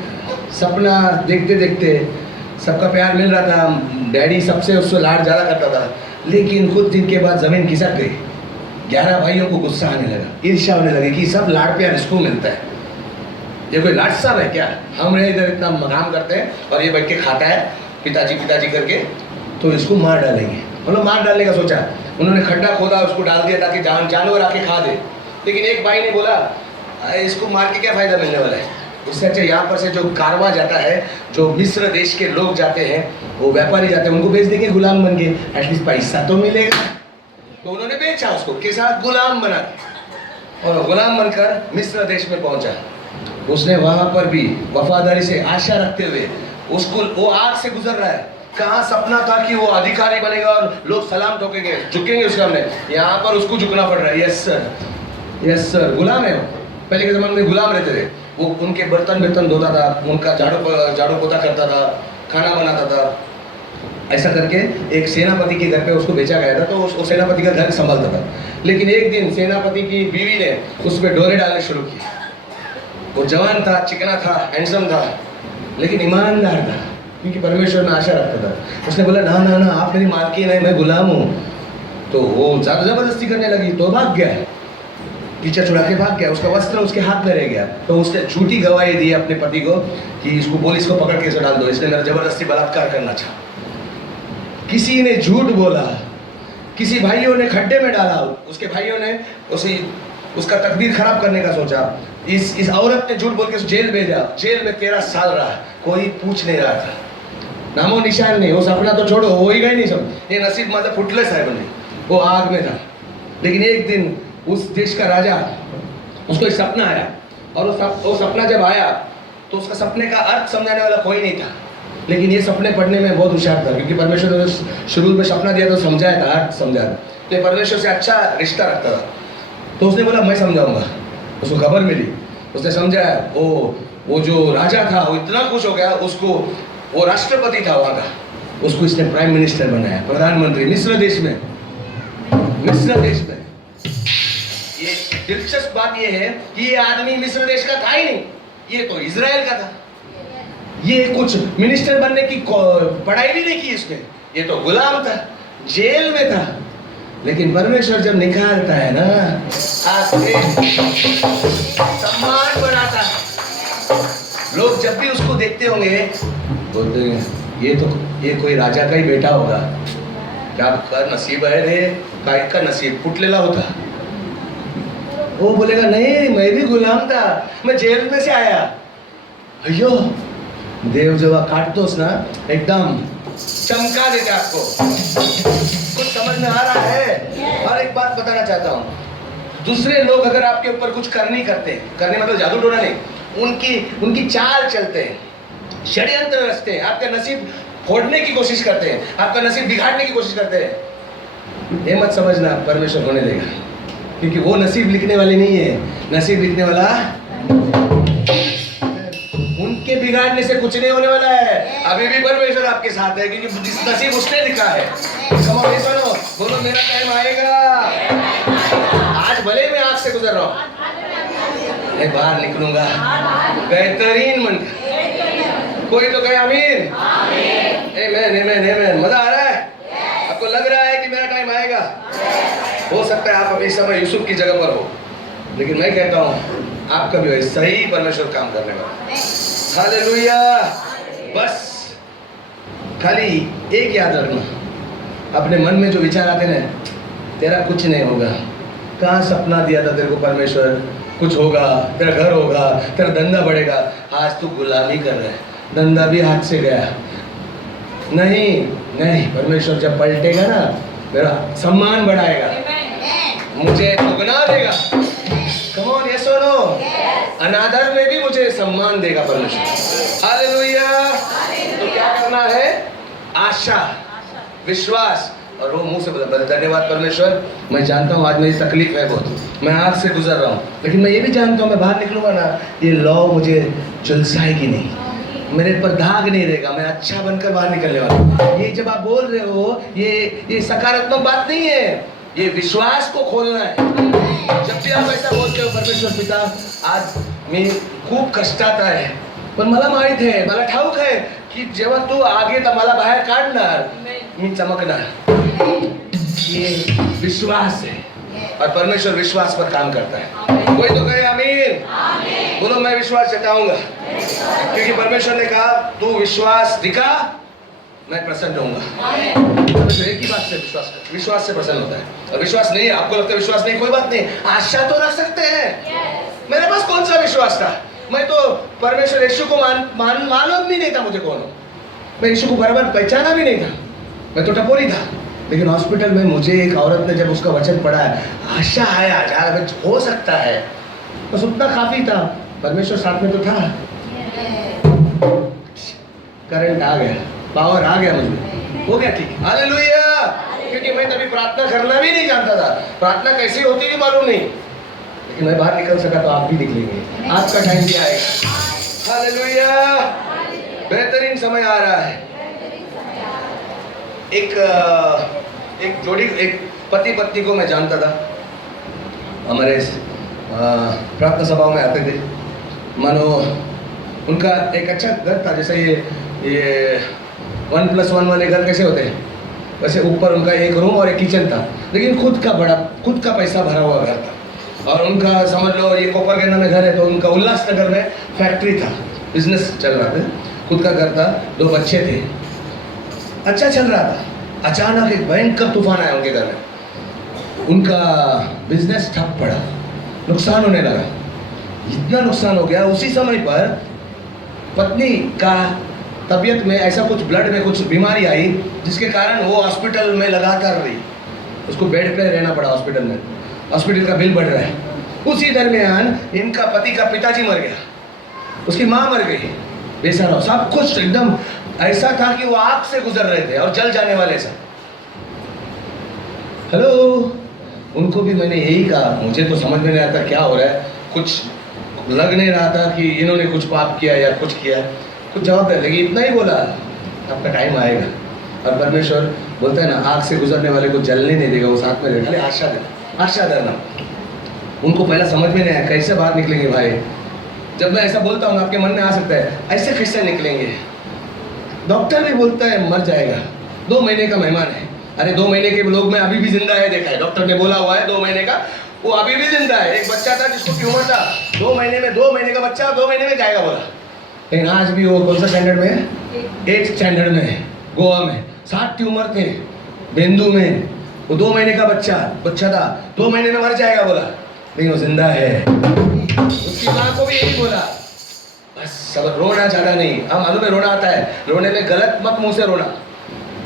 सपना देखते देखते सबका प्यार मिल रहा था, डैडी सबसे उससे लाड ज़्यादा करता था। लेकिन कुछ दिन के बाद ज़मीन खिसक गई। 11 भाइयों को गुस्सा आने लगा, ईर्ष्या होने लगी कि सब लाड प्यार इसको मिलता है। ये कोई लाड साहब है क्या? हम इधर इतना काम करते हैं और ये बैठ के खाता है पिताजी पिताजी करके, तो इसको मार डालेंगे। उन्होंने मार डालने का सोचा। उन्होंने खड्डा खोदा, उसको डाल दिया ताकि जानवर आके खा दे। लेकिन एक भाई ने बोला इसको मार के क्या फ़ायदा मिलने वाला है, उससे अच्छा यहाँ पर से जो कारवां जाता है, जो मिस्र देश के लोग जाते हैं, वो व्यापारी जाते हैं, उनको बेच देंगे गुलाम बन के, एटलीस्ट पैसा तो मिलेगा। तो उन्होंने बेचा उसको के साथ गुलाम बना के, और गुलाम बनकर मिस्र देश में पहुंचा। उसने वहां पर भी वफादारी से आशा रखते हुए उसको, वो आग से गुजर रहा है। कहाँ सपना था कि वो अधिकारी बनेगा और लोग सलाम ठोकेंगे, झुकेंगे उसके सामने। यहाँ पर उसको झुकना पड़ रहा है। यस सर, गुलाम है वो। पहले के ज़माने में गुलाम रहते थे। वो उनके बर्तन धोता था, उनका झाड़ू पोता करता था, खाना बनाता था। ऐसा करके एक सेनापति के घर पे उसको बेचा गया था, तो उस सेनापति का घर संभालता था। लेकिन एक दिन सेनापति की बीवी ने उस पर डोरे डालने शुरू किए। वो जवान था, चिकना था, हैंडसम था, लेकिन ईमानदार था, क्योंकि परमेश्वर में आशा रखता था। उसने बोला ना ना ना, आप मेरी मालकिन है, मैं गुलाम हूँ। तो वो ज़्यादा ज़बरदस्ती करने लगी, तो भाग गया, पीछे छुड़ा के भाग गया। उसका वस्त्र उसके हाथ में रह गया। तो उसने झूठी गवाही दी अपने पति को कि इसको पुलिस को पकड़ के इसे डाल दो, इसने मेरा जबरदस्ती बलात्कार करना चाहा। किसी ने झूठ बोला, किसी भाइयों ने खड्डे में डाला, उसके भाइयों ने उसका तकदीर खराब करने का सोचा। इस औरत ने झूठ बोल के जेल भेजा। जेल में 13 साल रहा, कोई पूछ नहीं रहा था, नामो निशान नहीं। वो सपना तो छोड़ो, हो ही गई नहीं सब, ये नसीब मतलब फुटलेस है बने, वो आग में था। लेकिन एक दिन उस देश का राजा, उसको एक सपना आया, और वो सपना जब आया तो उसका सपने का अर्थ समझाने वाला कोई नहीं था। लेकिन ये सपने पढ़ने में बहुत होशियार था, क्योंकि परमेश्वर ने शुरू में सपना दिया तो समझाया था, अर्थ समझाया था। तो ये परमेश्वर से अच्छा रिश्ता रखता था। तो उसने बोला मैं समझाऊंगा। उसको खबर मिली, उसने समझाया। वो जो राजा था वो इतना खुश हो गया, उसको, वो राष्ट्रपति था वहाँ का, उसको इसने प्राइम मिनिस्टर बनाया, प्रधानमंत्री, मिस्र देश में। ये दिलचस्प बात ये है कि ये आदमी मिस्र देश का था ही नहीं, ये तो इजराइल का था। ये कुछ मिनिस्टर बनने की पढ़ाई भी नहीं की इसने, ये तो गुलाम था, जेल में था। लेकिन परमेश्वर जब निकालता है ना, आपसे सम्मान बढ़ाता है। लोग जब भी उसको देखते होंगे बोलते हैं ये कोई राजा का ही बेटा होगा, क्या का नसीब है रे, काय का नसीब फुटलेला होता। वो बोलेगा नहीं, मैं भी गुलाम था, मैं जेल में से आया। अयो देव जब काटतोस ना, एकदम चमका देते आपको। कुछ समझ में आ रहा है? और एक बात बताना चाहता हूँ, दूसरे लोग अगर आपके ऊपर कुछ करने मतलब जादू टोना नहीं, उनकी चाल चलते हैं, षड्यंत्र रचते हैं, आपका नसीब फोड़ने की कोशिश करते हैं, आपका नसीब बिगाड़ने की कोशिश करते हैं, ये मत समझना परमेश्वर होने देगा, क्योंकि वो नसीब लिखने वाले नहीं है। नसीब लिखने वाला, उनके बिगाड़ने से कुछ नहीं होने वाला है। अभी भी परमेश्वर आपके साथ है, क्योंकि जिस नसीब उसने लिखा है। सुनो, बोलो मेरा टाइम आएगा। आज भले मैं आग से गुजर रहा हूँ, मैं बाहर निकलूंगा बेहतरीन मन। कोई तो कहे आमीन। आमीन। मजा आ रहा है? आपको लग रहा है कि मेरा टाइम आएगा? हो सकता है आप अभी समय यूसुफ की जगह पर हो, लेकिन मैं कहता हूँ आपका भी सही परमेश्वर काम करने वाला। हालेलुया। बस खाली एक याद रखना, अपने मन में जो विचार आते ना, तेरा कुछ नहीं होगा। कहाँ सपना दिया था तेरे को परमेश्वर, कुछ होगा, तेरा घर होगा, तेरा धंधा बढ़ेगा। आज तू गुलामी कर रहा है, धंधा भी हाथ से गया, नहीं नहीं, परमेश्वर जब पलटेगा ना मेरा सम्मान बढ़ाएगा, मुझे दुगना देगा। कम ऑन, यस और नो? अनादर में भी मुझे सम्मान देगा परमेश्वर। हालेलुया। तो क्या करना है? आशा, विश्वास, और वो मुंह से बोला धन्यवाद परमेश्वर, मैं जानता हूँ आज मेरी तकलीफ है बहुत, मैं आग से गुजर रहा हूँ, लेकिन मैं ये भी जानता हूँ मैं बाहर निकलूंगा ना, ये लौ मुझे झुलसाएगी नहीं, मेरे पर दाग नहीं रहेगा, मैं अच्छा बनकर बाहर निकलने वाला हूँ। ये जब आप बोल रहे हो ये सकारात्मक बात नहीं है, ये विश्वास को खोलना है। जब भी आप ऐसा बोलते हो परमेश्वर पिता आज मी खूप कष्टात आहे, पण मला माहित आहे, मला ठाऊक आहे की जेव्हा तू आगे तर मला बाहेर काढणार, मी चमकणार। ये विश्वास है और परमेश्वर विश्वास पर काम करता है। कोई तो कहे आमीन। बोलो मैं विश्वास जताऊंगा, क्योंकि परमेश्वर ने कहा तू विश्वास दिखा मैं प्रसन्न होऊंगा। तो एक ही बात से विश्वास से प्रसन्न होता है। और विश्वास नहीं है, आपको लगता है विश्वास नहीं, कोई बात नहीं, आशा तो रख सकते हैं। मेरे पास कौन सा विश्वास था? मैं तो परमेश्वर यीशु को मालूम भी नहीं था मुझे कौन हो, मैं यीशु को बराबर पहचाना भी नहीं था, मैं तो टपोरी था। लेकिन हॉस्पिटल में मुझे एक औरत ने जब उसका वचन पढ़ा है, आशा है आज यार हो सकता है, बस उतना काफी था। परमेश्वर साथ में तो था, करंट आ गया, पावर आ गया मुझे, हो गया ठीक। हालेलुया। क्योंकि मैं तभी प्रार्थना करना भी नहीं जानता था, प्रार्थना कैसी होती थी मालूम नहीं, लेकिन मैं बाहर निकल सका तो आप भी निकलेंगे, आपका टाइम भी आएगा। हालेलुया। बेहतरीन समय आ रहा है। एक जोड़ी, एक पति पत्नी को मैं जानता था, हमारे प्रार्थना सभाओं में आते थे। मानो उनका एक अच्छा घर था, जैसे ये 1+1 वाले घर कैसे होते हैं वैसे ऊपर उनका एक रूम और एक किचन था, लेकिन खुद का पैसा भरा हुआ घर था। और उनका समझ लो ये कोपरगंज में घर है, तो उनका उल्लासनगर में फैक्ट्री था, बिजनेस चल रहा था, खुद का घर था, 2 बच्चे थे, अच्छा चल रहा था। अचानक एक भयंकर तूफान आया उनके घर में, उनका बिजनेस ठप पड़ा, नुकसान होने लगा। इतना नुकसान हो गया, उसी समय पर पत्नी का तबीयत में ऐसा कुछ ब्लड में कुछ बीमारी आई, जिसके कारण वो हॉस्पिटल में लगातार रही, उसको बेड पे रहना पड़ा हॉस्पिटल में, हॉस्पिटल का बिल बढ़ रहा है। उसी दरमियान इनका पति का पिताजी मर गया, उसकी माँ मर गई, बेसहारा, सब कुछ एकदम ऐसा था कि वो आग से गुजर रहे थे और जल जाने वाले सा। हेलो, उनको भी मैंने यही कहा, मुझे तो समझ में नहीं आता क्या हो रहा है, कुछ लग नहीं रहा था कि इन्होंने कुछ पाप किया या कुछ किया, कुछ जवाब दे, लेकिन इतना ही बोला आपका टाइम आएगा। और परमेश्वर बोलता है ना, आग से गुजरने वाले को जलने नहीं देगा, वो साथ में रहेगा, खाली आशा देना, आशा देना। उनको पहला समझ में नहीं आया कैसे बाहर निकलेंगे भाई। जब मैं ऐसा बोलता हूँ आपके मन में आ सकता है ऐसे कैसे निकलेंगे, डॉक्टर भी बोलता है मर जाएगा, 2 महीने का मेहमान है। अरे 2 महीने के लोग में अभी भी जिंदा है, देखा है, डॉक्टर ने बोला हुआ है 2 महीने का, वो अभी भी जिंदा है। एक बच्चा था जिसको ट्यूमर था, 2 महीने का बच्चा 2 महीने में जाएगा बोला, लेकिन आज भी वो कौन सा स्टैंडर्ड में है? 8th स्टैंडर्ड में है, गोवा में। 7 ट्यूमर थे बेंदू में, वो 2 महीने का बच्चा था, 2 महीने में मर जाएगा बोला, लेकिन वो जिंदा है। उसकी माँ को भी यही बोला, बस सब रोना ज्यादा नहीं। हम मालूम में रोना आता है, रोने में गलत मत मुंह से रोना,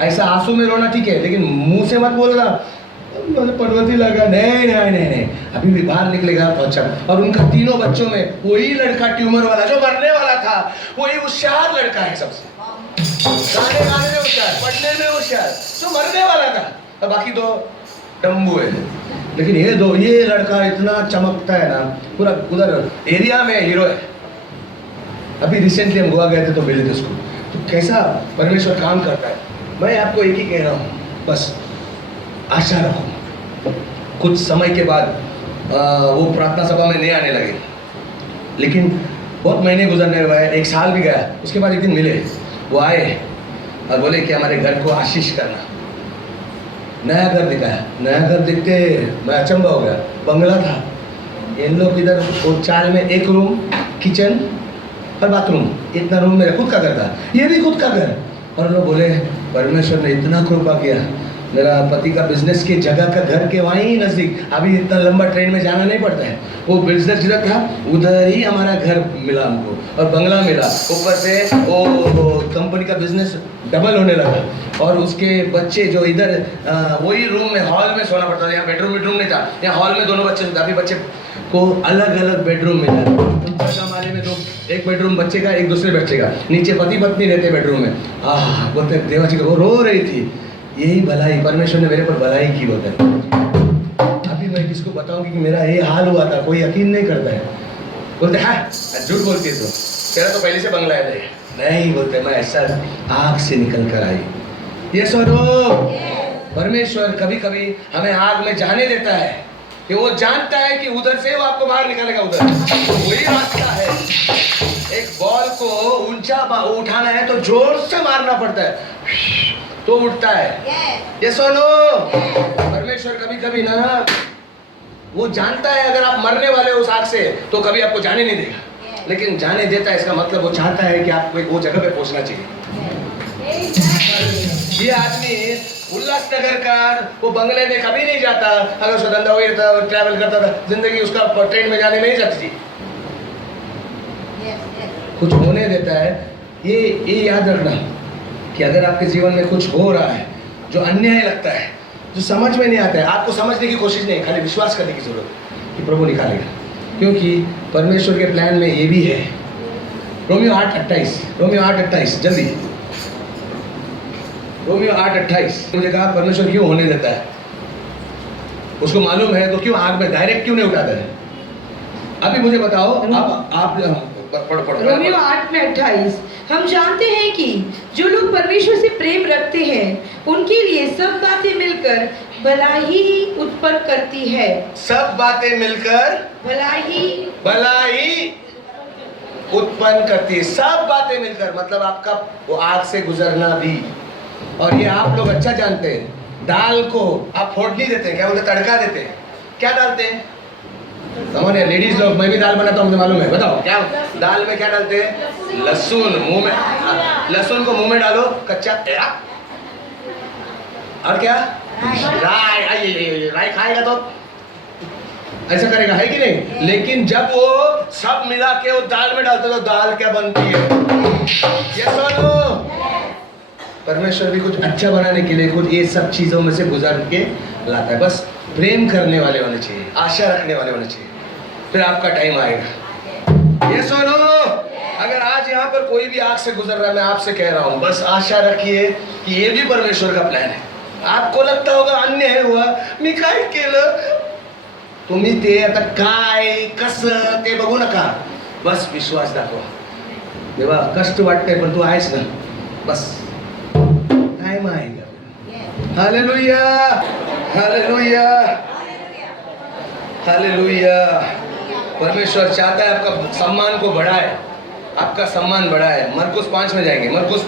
ऐसा आंसू में रोना ठीक है, लेकिन मुंह से मत बोलना मुझे पर्वती लगा, नहीं, अभी भी बाहर निकलेगा तो अच्छा। और उनका 3 बच्चों में वही लड़का ट्यूमर वाला जो मरने वाला था, वही होशियार लड़का है सबसे, गाने में होशियार, पढ़ने में होशियार, जो मरने वाला था, और बाकी 2 डम्बू है। लेकिन ये लड़का इतना चमकता है ना, पूरा उधर एरिया में हीरो है। अभी रिसेंटली हम गोवा गए थे तो मिले थे उसको, तो कैसा परमेश्वर काम करता है। मैं आपको एक ही कह रहा हूँ, बस आशा रखो। कुछ समय के बाद वो प्रार्थना सभा में नहीं आने लगे, लेकिन बहुत महीने गुजरने हुए, 1 साल भी गया। उसके बाद एक दिन मिले, वो आए और बोले कि हमारे घर को आशीष करना। नया घर दिखाया, नया घर देखते मैं अचंभा हो गया, बंगला था। इन लोग इधर वो चाल में 1 रूम, किचन और बाथरूम, इतना रूम मेरा खुद का घर था, ये भी खुद का घर। और लोग बोले परमेश्वर ने इतना कृपा किया, मेरा पति का बिजनेस की जगह का घर के वहीं नजदीक, अभी इतना लंबा ट्रेन में जाना नहीं पड़ता है। वो बिजनेस जिधर था उधर ही हमारा घर मिला हमको और बंगला मिला। ऊपर से वो कंपनी का बिजनेस डबल होने लगा और उसके बच्चे जो इधर वही रूम में हॉल में सोना पड़ता था। यहाँ बेडरूम नहीं था, यहाँ हॉल में दोनों बच्चे सोते। अभी बच्चे को अलग अलग बेडरूम मिला। ऊपर कमरे में दो, एक बेडरूम बच्चे का, एक दूसरे बच्चे का, नीचे पति पत्नी रहते बेडरूम में। बोलते देवाजी को, वो रो रही थी। यही भलाई, परमेश्वर ने मेरे पर भलाई की बोलते। अभी मैं किसको बताऊंगी कि मेरा ये हाल हुआ था, कोई यकीन नहीं करता है। बोलते हाँ झूठ बोलती है तो, तेरा तो पहले से बंगला है। नहीं बोलते, मैं ऐसा आग से निकल कर आई। ये सुनो, परमेश्वर कभी कभी हमें आग में जाने देता है कि वो जानता है कि उधर से वो आपको बाहर निकालेगा। उधर वही रास्ता है। एक बॉल को ऊंचा उठाना है तो जोर से मारना पड़ता है तो उठता है। ये सुनो, परमेश्वर कभी कभी ना वो जानता है अगर आप मरने वाले हो उस आग से तो कभी आपको जाने नहीं देगा, लेकिन जाने देता है। इसका मतलब वो चाहता है कि आपको एक वो जगह पे पहुंचना चाहिए। ये आदमी उल्लासनगर का वो बंगले में कभी नहीं जाता। अगर उसका धंधा वही था, ट्रैवल करता था, जिंदगी उसका ट्रेन में जाने में ही जाती थी। कुछ होने देता है। ये याद रखना कि अगर आपके जीवन में कुछ हो रहा है जो अन्याय लगता है, जो समझ में नहीं आता है, आपको समझने की कोशिश नहीं, खाली विश्वास करने की जरूरत है कि प्रभु निकालेगा। क्योंकि परमेश्वर के प्लान में ये भी है। रोमियो 8:28 जल्दी। रोमियो 8:28। मुझे कहा परमेश्वर क्यों होने देता है, उसको मालूम है तो क्यों आग में डायरेक्ट क्यों नहीं उठाता है? अभी मुझे बताओ। आप पढ़ो। रोमियो 8:28। हम जानते हैं कि जो लोग परमेश्वर से प्रेम रखते हैं उनके लिए सब बातें मिलकर भलाई उत्पन्न करती है। सब बातें मिलकर भलाई उत्पन्न करती है। सब बातें मिलकर मतलब आपका वो आग से गुजरना भी। और ये आप लोग अच्छा जानते हैं, दाल को आप फोड़नी देते हैं, क्या बोलते, तड़का देते हैं। क्या डालते हैं? समझे लेडीज लोग, मैं भी दाल बनाता हूँ, मुझे मालूम है। बताओ क्या दाल में क्या डालते हैं? लहसुन। मुंह में लहसुन को मुंह में डालो कच्चा, और क्या राई खाएगा तो ऐसा करेगा, है कि नहीं? लेकिन जब वो सब मिला के वो दाल में डालते तो दाल क्या बनती है? ये सुनो, परमेश्वर भी कुछ अच्छा बनाने के लिए कुछ ये सब चीजों में से गुजर के लाता है। बस प्रेम करने वाले होने चाहिए, आशा रखने वाले होने चाहिए, फिर आपका टाइम आएगा। ये सुनो, अगर आज यहाँ पर कोई भी आग से गुजर रहा है, मैं आपसे कह रहा हूँ बस आशा रखिए कि ये भी परमेश्वर का प्लान है। आपको लगता होगा अन्याय हुआ, मी काय केलं, तुम्ही ते आता काय कसं ते बघू नका, बस विश्वास दाखवा। देवा कष्ट वाटतंय पण तू आहेस ना, बस टाइम आएगा। Hallelujah, hallelujah, hallelujah. परमेश्वर चाहता है आपका सम्मान को बढ़ाए, आपका सम्मान बढ़ाए। मरकुस 5 में जाएंगे। मरकुस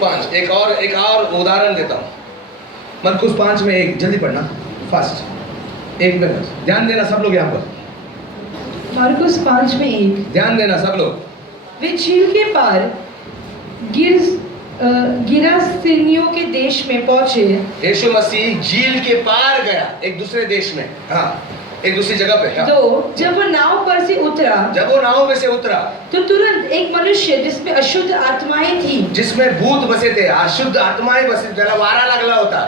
5 एक और उदाहरण देता हूँ। मरकुस 5 में एक, जल्दी पढ़ना फास्ट, 1 मिनट ध्यान देना सब लोग यहाँ पर। मरकुस 5 में 1 ध्यान देना सब लोग। वे झील के पार गिरासेनियों के देश में पहुंचे। यीशु मसीह झील के पार गया, एक दूसरे देश में, हाँ एक दूसरी जगह पे। हाँ। तो जब वो नाव पर से उतरा, जब वो नाव में से उतरा तो तुरंत एक मनुष्य जिसमें अशुद्ध आत्माएं थी, जिसमें भूत बसे थे, अशुद्ध आत्माएं बसे, जरा वारा लगला होता,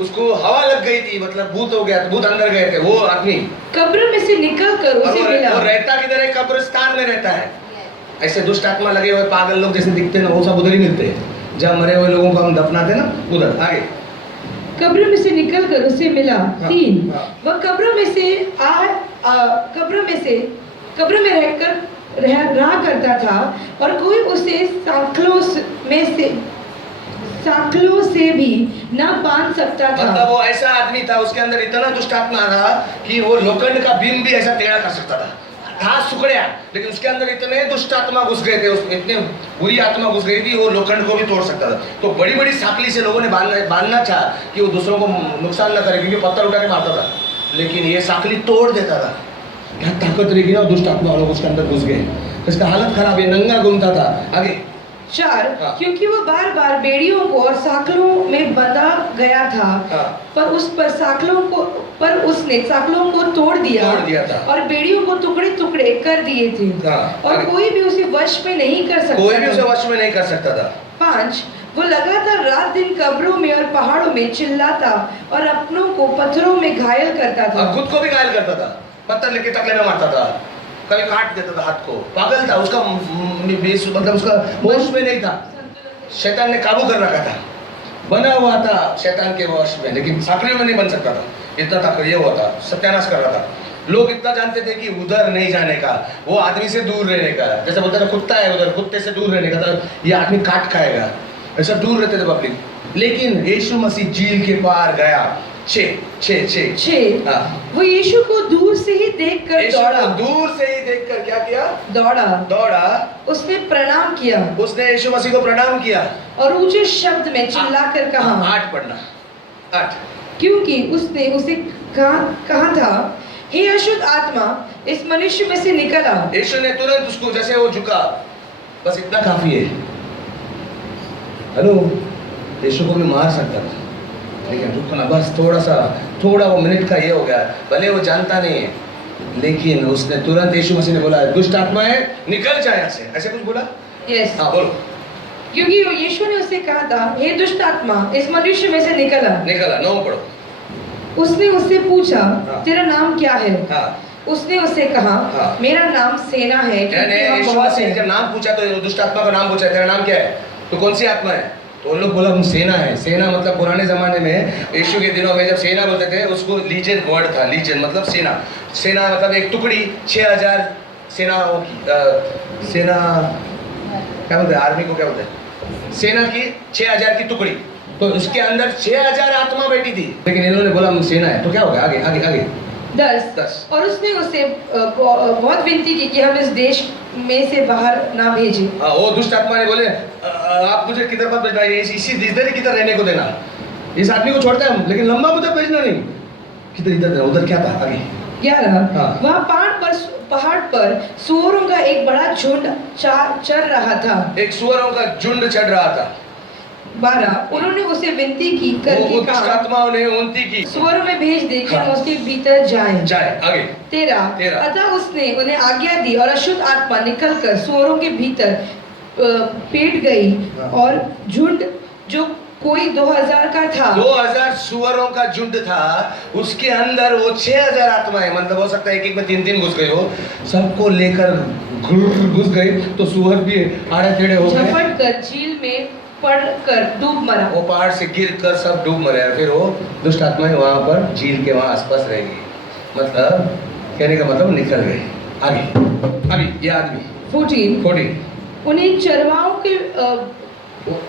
उसको हवा लग गई थी, मतलब भूत हो गया, भूत अंदर गए थे। वो आदमी कब्र में से निकलकर उसे मिला। वो रहता किधर है? कब्रिस्तान में रहता है। ऐसे दुष्ट आत्मा लगे हुए पागल लोग जैसे दिखते हैं ना, वो सब उधर ही मिलते हैं जहाँ मरे हुए लोगों को हम दफनाते ना, उधर। आगे कब्र में से निकलकर उसे मिला। 3 हाँ। वह कब्र में रहकर रहा करता था और कोई उसे सांकलों से भी न बांध सकता था। मतलब वो ऐसा आदमी था, उसके अंदर इतना दुष्ट आत्मा था कि वो लोखंड का बीम भी ऐसा टेढ़ा कर सकता था सुखड़िया, लेकिन उसके अंदर इतने दुष्ट आत्मा घुस गए थे, इतने बुरी आत्मा घुस गई थी, वो लोखंड को भी तोड़ सकता था। तो बड़ी बड़ी साकली से लोगों ने बांधना चाहा कि वो दूसरों को नुकसान न करे, क्योंकि पत्थर उठा के मारता था, लेकिन ये साकली तोड़ देता था। क्या ताकत रहेगी ना, दुष्ट आत्मा लोग उसके अंदर घुस गए, इसका हालत खराब है, नंगा घूमता था। आगे 4 हाँ। क्योंकि वो बार बार बेड़ियों को और साकलों में बंधा गया था हाँ। पर उसने साकलों को तोड़ दिया था और बेड़ियों को टुकड़े टुकड़े कर दिए थे हाँ। और आगे। कोई भी उसे वश में नहीं कर सकता कोई भी था। उसे वश में नहीं कर सकता था। 5 वो लगातार रात दिन कब्रों में और पहाड़ों में चिल्लाता और अपनों को पत्थरों में घायल करता था और खुद को भी घायल करता था, पत्थर लेके टकले में मारता था, कभी काट देता था हाथ को। पागल था, उसका मतलब उसका होश में नहीं था। शैतान ने काबू कर रखा था, बना हुआ था शैतान के वश में, लेकिन साकड़ियों में नहीं बन सकता था। इतना तक ये हुआ था, सत्यानाश कर रहा था। लोग इतना जानते थे कि उधर नहीं जाने का, वो आदमी से दूर रहने का। जैसे बोलते थे कुत्ता है उधर, कुत्ते से दूर रहने का था, ये आदमी काट खाएगा, ऐसा दूर रहते थे पब्लिक। लेकिन यीशु मसीह झील के पार गया। 6 हाँ। वो यीशु को दूर से ही देखकर यीशु दौड़ा को दूर से ही देखकर क्या किया? दौड़ा। उसने प्रणाम किया उसने यीशु मसीह को प्रणाम किया और ऊंचे शब्द में चिल्लाकर कहा 8 पढ़ना 8 क्योंकि उसने उसे कहा था हे अशुद्ध आत्मा इस मनुष्य में से निकल आ। यीशु ने तुरंत उसको, जैसे वो झुका, बस इतना काफी है। हेलो, यीशु को भी मार सकता था, लेकिन रुकना बस थोड़ा वो मिनट का ये हो गया। भले वो जानता नहीं है, लेकिन उसने तुरंत, यीशु मसीह ने बोला दुष्ट आत्माएं निकल जाए यहाँ से, ऐसे कुछ बोला। यस हाँ बोलो। क्योंकि यीशु ने उसे कहा था हे दुष्ट आत्मा इस मनुष्य में से निकल आ। 9 पढ़ो। उसने उससे पूछा हाँ। तेरा नाम क्या है? हाँ। उसने उससे कहा हाँ। मेरा नाम सेना है क्योंकि हम यीशु बहुत मसीह ने हैं। जब नाम पूछा तो दुष्ट आत्मा का नाम पूछा, तेरा नाम क्या है? तो कौन सी आत्मा है? तो उन लोग बोला हम सेना है। सेना मतलब पुराने जमाने में, यीशु के दिनों में जब सेना बोलते थे, उसको लीजन वर्ड था। लीजन मतलब सेना। सेना मतलब एक टुकड़ी, 6000 सेनाओं की सेना क्या बोलते हैं? आर्मी को क्या बोलते हैं? सेना की 6000 की टुकड़ी, तो उसके अंदर 6000 आत्मा बैठी थी। लेकिन इन्होंने बोला हम सेना है, तो क्या होगा? आगे 10 और उसने उसे बहुत विनती की कि हम इस देश में से बाहर ना भेजें। वो दुष्ट आत्मा ने बोले आप मुझे किधर मत भेजना, इसी इधर ही किधर रहने को देना। इस आदमी को छोड़ते हैं हम, लेकिन लंबा मुझे भेजना नहीं। किधर इधर उधर क्या था? आगे 11 हाँ। वहाँ पहाड़ पर सुअरों का एक बड़ा झुंड चर रहा था। एक सुअरों का झुंड चढ़ रहा था। 12 उन्होंने उसे विनती की वो करके दुष्ट कहा आत्माओं ने विनती की सुअरों में भेज दे कि हम हाँ। उसके भीतर जाएं। जाए। आगे 13 अतः उसने उन्हें आज्ञा दी और अशुद्ध आत्मा निकलकर सुअरों के भीतर पेट गई हाँ। और झुंड जो कोई 2000 का था 2000 सुअरों का झुंड था, उसके अंदर वो 6000 आत्माएं, मतलब हो सकता है एक में 3 घुस गए हो, सबको लेकर घुस गए। तो सुअर भी आड़े टेढ़े हो गए, झपट कर झील में पड़कर डूब मरा। वो पहाड़ से गिरकर सब डूब मरे। फिर वो दुष्ट आत्माएं वहां पर झील के वहां आसपास रह गई। मतलब कहने का मतलब निकल गए। आगे अभी ये आदमी 14 उन्हें चरवाओं के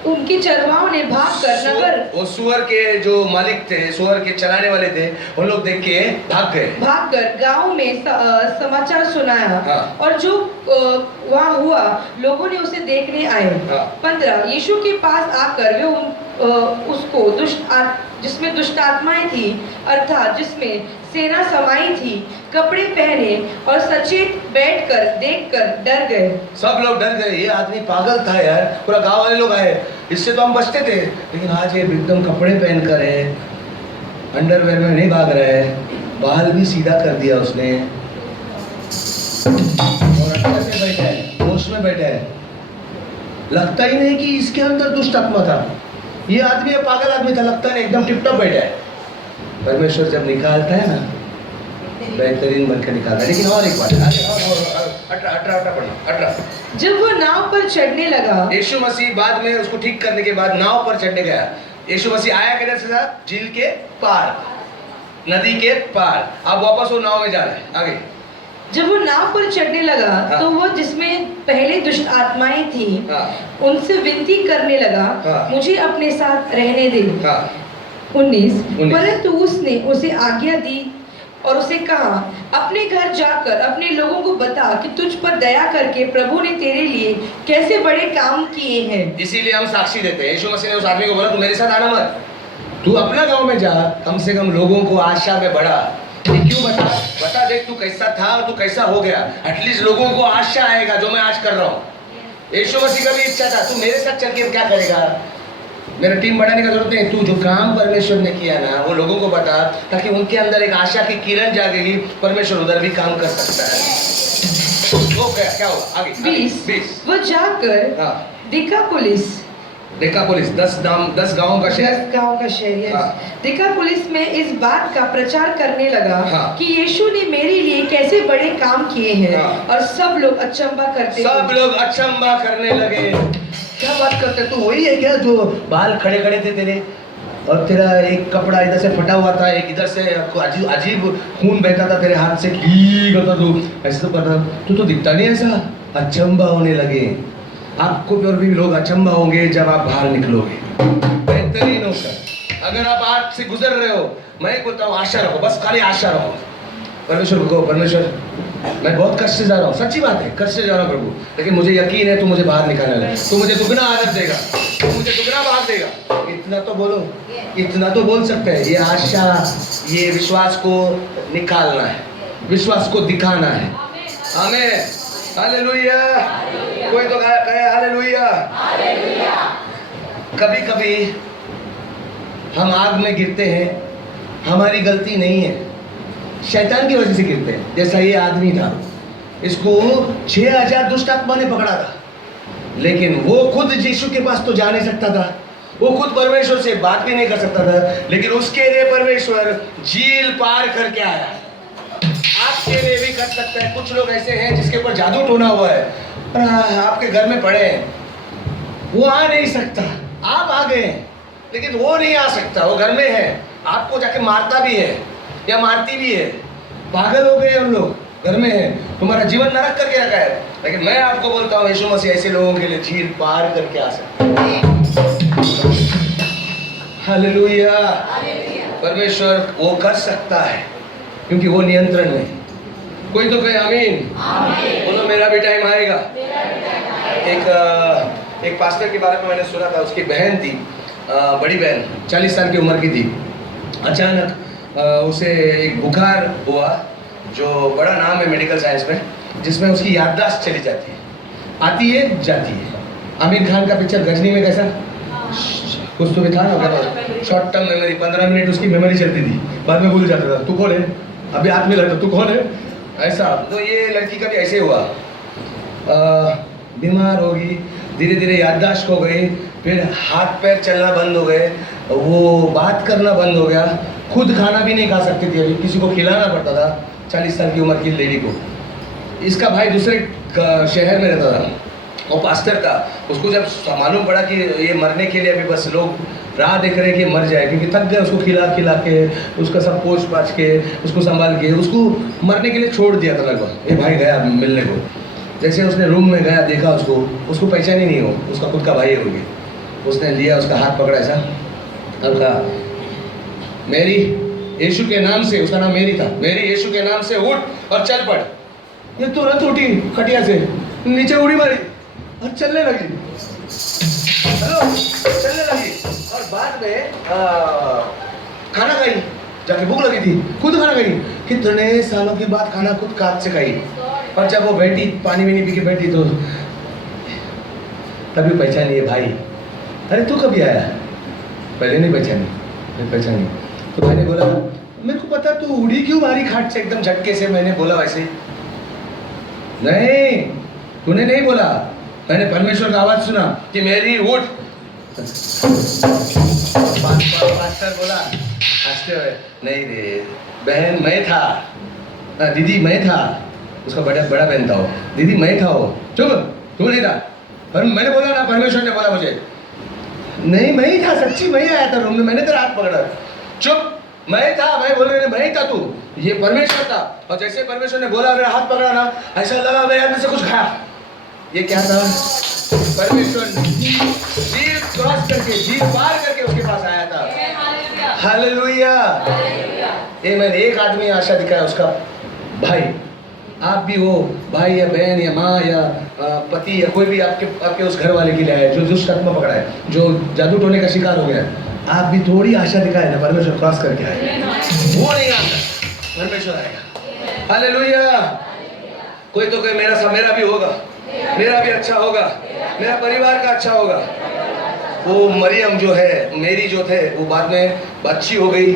उनके चरवाओं ने भागकर नगर वो सुअर के जो मालिक थे, सुअर के चलाने वाले थे, उन लोग देख के भागकर गांव में समाचार सुनाया हाँ। और जो वहाँ हुआ लोगों ने उसे देखने आए। हाँ। 15 यीशु के पास आकर वे उसको जिसमें दुष्ट आत्माएं थी अर्थात जिसमें सेना समाई थी कपड़े पहने और सचेत बैठकर देखकर डर गए। सब लोग डर गए, ये आदमी पागल था यार। पूरा गांव वाले लोग आए, इससे तो हम बचते थे, लेकिन आज ये एकदम कपड़े पहन कर है, अंडरवेयर में नहीं भाग रहा है, बाल भी सीधा कर दिया उसने और अच्छे से बैठा है, होश में बैठा है। लगता ही नहीं कि इसके अंदर दुष्ट आत्मा था। ये आदमी पागल आदमी था, लगता नहीं, एकदम टिप टॉप बैठा है। परमेश्वर जब निकालता है ना, बेहतरीन बनकर निकालता है। लेकिन और एक बात, 18 जब वो नाव पर चढ़ने लगा, यीशु मसीह बाद में उसको ठीक करने के बाद नाव पर चढ़ने गया। यीशु मसीह आया किधर से था? झील के पार, नदी के पार। अब वापस वो नाव में जा रहा है। आगे जब वो नाव पर चढ़ने लगा हाँ। तो वो जिसमें पहले दुष्ट आत्माएं थी हाँ। उनसे विनती करने लगा हाँ। मुझे अपने साथ रहने दे। हाँ। 19 19 परंतु उसने उसे आज्ञा दी और उसे कहा अपने घर जाकर अपने लोगों को बता कि तुझ पर दया करके प्रभु ने तेरे लिए कैसे बड़े काम किए हैं। इसीलिए हम साक्षी देते हैं। यीशु मसीह ने उस आदमी को बोला तू मेरे साथ आना मत, तू अपना गांव में जा, कम से कम लोगों को आशा में बढ़ा। क्यों? बता देख तू कैसा था और तू कैसा हो गया। एटलीस्ट लोगों को आशा आएगा जो मैं आज कर रहा हूँ। यीशु मसीह का भी इच्छा था, तू मेरे साथ चल के क्या करेगा? मेरा टीम बढ़ाने का जरूरत नहीं, तू जो काम परमेश्वर ने किया ना वो लोगों को बता, ताकि उनके अंदर एक आशा की किरण जागेगी, परमेश्वर उधर भी काम कर सकता है। हो गया, क्या हुआ आगे? 20 वो जाकर हाँ। दिकापुलिस 10 गांवों का शहर, गांव का शहर हाँ। दिकापुलिस में इस बात का प्रचार करने लगा हाँ। कि यीशु ने मेरे लिए कैसे बड़े काम किए हैं, हाँ। और सब लोग अचंभा करते सब थे। लोग अचंभा करने लगे। क्या बात करते, तू वही है क्या जो बाल खड़े खड़े थे तेरे, और तेरा एक कपड़ा इधर से फटा हुआ था, एक इधर से अजीब खून बहता था तेरे हाथ से, की करता तू ऐसे तो करता, तू तो दिखता नहीं ऐसा। अचंभा होने लगे, आपको और भी लोग अचंभा होंगे जब आप बाहर निकलोगे। बेहतरीन होकर अगर आप आज से गुजर रहे हो, मैं बोलता हूँ आशा रखो, बस खाली आशा रखो। परमेश्वर को, परमेश्वर मैं बहुत कष्ट से जा रहा हूँ, सच्ची बात है, कष्ट से जा रहा हूँ प्रभु, लेकिन मुझे यकीन है तू मुझे बाहर निकालने लगे, तू मुझे दुगना आदत देगा, तू मुझे दुगना बाहर देगा। इतना तो बोलो, इतना तो बोल सकते हैं। ये आशा, ये विश्वास को निकालना है, विश्वास को दिखाना है। आमीन, हालेलुया। कोई तो कहे हालेलुया। कभी कभी हम आग में गिरते हैं, हमारी गलती नहीं है, शैतान की वजह से गिरते हैं। जैसा ये आदमी था, इसको 6000 दुष्ट आत्मा ने पकड़ा था, लेकिन वो खुद यीशु के पास तो जा नहीं सकता था, वो खुद परमेश्वर से बात भी नहीं कर सकता था, लेकिन उसके लिए परमेश्वर झील पार करके आया। आपके लिए भी कर सकता है। कुछ लोग ऐसे हैं जिसके ऊपर जादू टोना हुआ है, आपके घर में पड़े हैं, वो आ नहीं सकता, आप आ गए हैं, लेकिन वो नहीं आ सकता, वो घर में है, आपको जाके मारता भी है या मारती भी है। पागल हो गए हम लोग, घर में है, तुम्हारा जीवन नरक करके रखा है। लेकिन मैं आपको बोलता हूँ, यीशु मसीह ऐसे लोगों के लिए झील पार करके आ सकता है। हालेलुया। परमेश्वर वो कर सकता है, क्योंकि वो नियंत्रण में। कोई तो कहे आमीन। बोलो मेरा भी टाइम आएगा। एक पास्टर के बारे में मैंने सुना था, उसकी बहन थी, बड़ी बहन 40 साल की उम्र की थी। अचानक उसे एक बुखार हुआ, जो बड़ा नाम है मेडिकल साइंस में, जिसमें उसकी याददाश्त चली जाती है, आती है जाती है। आमिर खान का पिक्चर गजनी में कैसा कुछ तो भी था ना, शॉर्ट टर्म मेमोरी, 15 मिनट उसकी मेमोरी चलती थी, बाद में भूल जाता था, तू कौन है, अभी हाथ में लगता तू कौन है, ऐसा। तो ये लड़की का भी ऐसे हुआ, बीमार होगी, धीरे धीरे याददाश्त खो गई, फिर हाथ पैर चलना बंद हो गए, वो बात करना बंद हो गया, खुद खाना भी नहीं खा सकती थी, अभी किसी को खिलाना पड़ता था। 40 साल की उम्र की लेडी को। इसका भाई दूसरे शहर में रहता था, वो पास्टर था। उसको जब मालूम पड़ा कि ये मरने के लिए अभी बस लोग राह देख रहे हैं कि मर जाए, क्योंकि थक गए उसको खिला खिला के, उसका सब पोछ पाछ के, उसको संभाल के, उसको मरने के लिए छोड़ दिया था लगभग। ये भाई गया मिलने को, जैसे उसने रूम में गया, देखा उसको पहचान ही नहीं हो, उसका खुद का भाई है होगी। उसने लिया, उसका हाथ पकड़ा ऐसा और कहा, मेरी यीशु के नाम से, उसका नाम मेरी था, मेरी यीशु के नाम से उठ और चल पड़। ये तुरंत उठी खटिया से, नीचे उड़ी मारी और चलने लगी। हेलो, चलने लगी। और बाद में खाना खाई, जाके भूख लगी थी, खुद खाना खाई। कितने सालों के बाद खाना खुद हाथ से खाई। और जब वो बैठी, पानी भी नहीं पी के बैठी, तो तभी पहचानी है भाई। अरे तू कभी आया? पहले नहीं पहचानी। तो मैंने बोला, मेरे को पता, तू उड़ी क्यों मारी खाट से एकदम झटके से? मैंने बोला वैसे नहीं, तूने नहीं बोला, मैंने परमेश्वर का आवाज सुना कि मेरी उठ। पास्टर बोला हंसते हुए, नहीं रे बहन, मैं था, दीदी मैं था, उसका बड़ा बहन था वो, दीदी मैं था वो, चुप, तू नहीं था। पर मैंने बोला ना, परमेश्वर ने बोला मुझे, नहीं मैं ही था, सच्ची मैं ही आया था रूम में, मैंने तेरा हाथ पकड़ा। चुप, मैं था, मैं बोल रहे मैं ही था, तू, ये परमेश्वर था। और जैसे परमेश्वर ने बोला, मेरा हाथ पकड़ा ना, ऐसा लगा मेरे हाथ में से कुछ खाया। ये क्या था? परमेश्वर झील क्रॉस करके, झील पार करके उसके पास आया था। हालेलुया। ये मैंने एक आदमी आशा दिखाया, उसका भाई। आप भी हो भाई या बहन या माँ या पति या कोई भी आपके उस घर वाले के लिए आए जो दुष्ट आत्मा पकड़ा है, जो जादू टोने का शिकार हो गया, आप भी थोड़ी आशा दिखाए ना, परमेश्वर क्रॉस करके आए। वो नहीं आता, परमेश्वर आएगा। हालेलुया। कोई तो कहे मेरा भी होगा, मेरा भी अच्छा होगा, मेरा परिवार का अच्छा होगा। वो मरियम जो है, मेरी जो थे, वो बाद में बच्ची हो गई,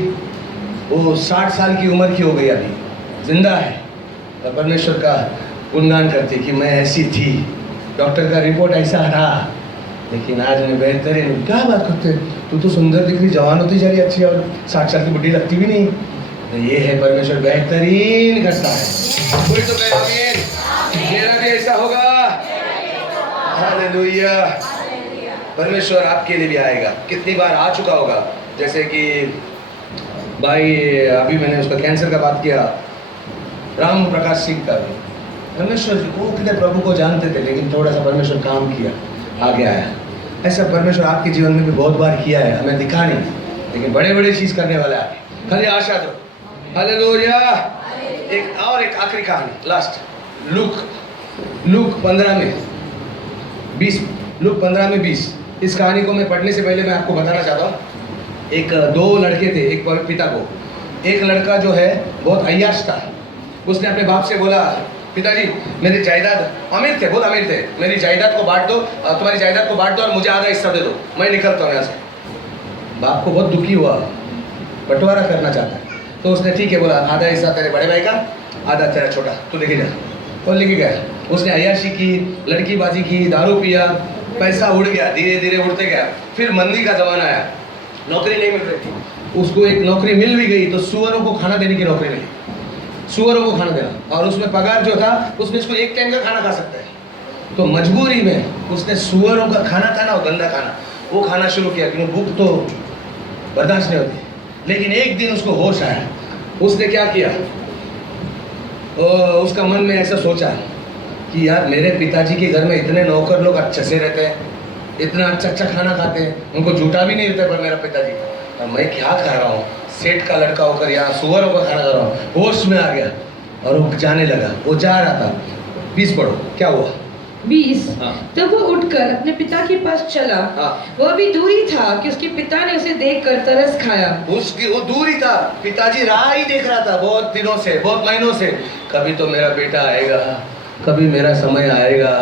वो 60 साल की उम्र की हो गई, अभी जिंदा है और परमेश्वर का गुणगान करती कि मैं ऐसी थी, डॉक्टर का रिपोर्ट ऐसा रहा, लेकिन आज मैं बेहतरीन। क्या बात करते, तू तो सुंदर दिख रही, जवान होती जा रही, अच्छी, और 60 साल की बुढ़ी लगती भी नहीं। तो ये है परमेश्वर बेहतरीन करता है। कोई तो कहे आमीन, मेरा भी ऐसा होगा। हालेलुया। परमेश्वर आपके लिए भी आएगा। कितनी बार आ चुका होगा, जैसे कि भाई अभी मैंने उसका कैंसर का बात किया, राम प्रकाश सिंह का भी, परमेश्वर वो कितने प्रभु को जानते थे, लेकिन थोड़ा सा परमेश्वर काम किया, आगे आया। ऐसा परमेश्वर आपके जीवन में भी बहुत बार किया है, हमें दिखा नहीं, लेकिन बड़े बड़े चीज करने वाला है। खाली आशा दो। हालेलुया। एक आखिरी कहानी, लास्ट, लूक 15 में 20, लूक 15 में 20। इस कहानी को मैं पढ़ने से पहले मैं आपको बताना चाहता हूँ। दो लड़के थे, एक पिता को, एक लड़का जो है बहुत अय्याश था। उसने अपने बाप से बोला, पिताजी मेरी जायदाद, अमीर थे, बहुत अमीर थे, मेरी जायदाद को बांट दो, तुम्हारी जायदाद को बांट दो और मुझे आधा हिस्सा दे दो, मैं निकलता हूँ यहाँ से। बाप को बहुत दुखी हुआ, बंटवारा करना चाहता है, तो उसने ठीक है बोला, आधा हिस्सा तेरे बड़े भाई का, आधा तेरा छोटा, तू लेके जा। और लेके गया। उसने अय्याशी की, लड़कीबाजी की, दारू पिया, पैसा उड़ गया, धीरे धीरे उड़ते गया। फिर मंदी का जमाना आया, नौकरी नहीं मिल रही थी। उसको एक नौकरी मिल भी गई तो सुअरों को खाना देने की नौकरी मिली, सुअरों को खाना देना, और उसमें पगार जो था उसमें इसको एक टाइम का खाना खा सकता है। तो मजबूरी में उसने सुअरों का खाना था ना, वो गंदा खाना, वो खाना शुरू किया, क्योंकि भूख तो बर्दाश्त नहीं होती। लेकिन एक दिन उसको होश आया, उसने क्या किया, उसका मन में ऐसा सोचा कि यार मेरे पिताजी के घर में इतने नौकर लोग अच्छे से रहते हैं, इतना अच्छा अच्छा खाना खाते हैं, उनको झूठा भी नहीं रहता, पर मेरा पिताजी, और मैं क्या खा रहा हूँ, सेठ का लड़का होकर यहाँ सुअरों का खाना खा रहा हूँ। होश में आ गया और वो जाने लगा, वो जा रहा था। 20 पढ़ो, क्या हुआ? 20। हाँ। तब वो उठकर अपने पिता के पास चला। हाँ। वह भी दूरी था कि उसके पिता ने उसे देखकर तरस खाया। उसकी वो दूरी था, पिताजी राह ही देख रहा था बहुत दिनों से, बहुत महीनों से, कभी तो मेरा बेटा आएगा, कभी मेरा समय आएगा।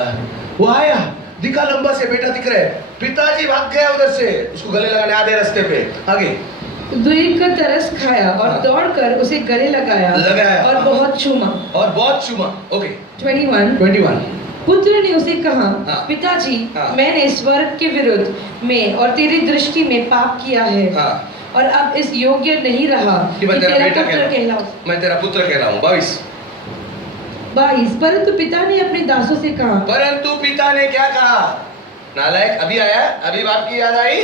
वो आया, दिखा लंबा से बेटा दिख रहा है, पिताजी भाग गया उधर से, उसको गले लगाने आधे रास्ते पे। आगे दूरी का तरस खाया और हाँ। दौड़कर उसे गले लगाया और बहुत चूमा। ओके। 21 पुत्र ने उसे कहा, हाँ। पिताजी, हाँ। मैंने स्वर्ग के विरुद्ध में और तेरी दृष्टि में पाप किया है, हाँ। और अब इस योग्य नहीं रहा कि मैं तेरा बेटा पुत्र कहलाऊं। मैं तेरा पुत्र कहलाऊं। 22 परंतु पिता ने अपने दासों से कहा, परंतु पिता ने क्या कहा? नालायक, अभी आया, अभी बाप की याद आई?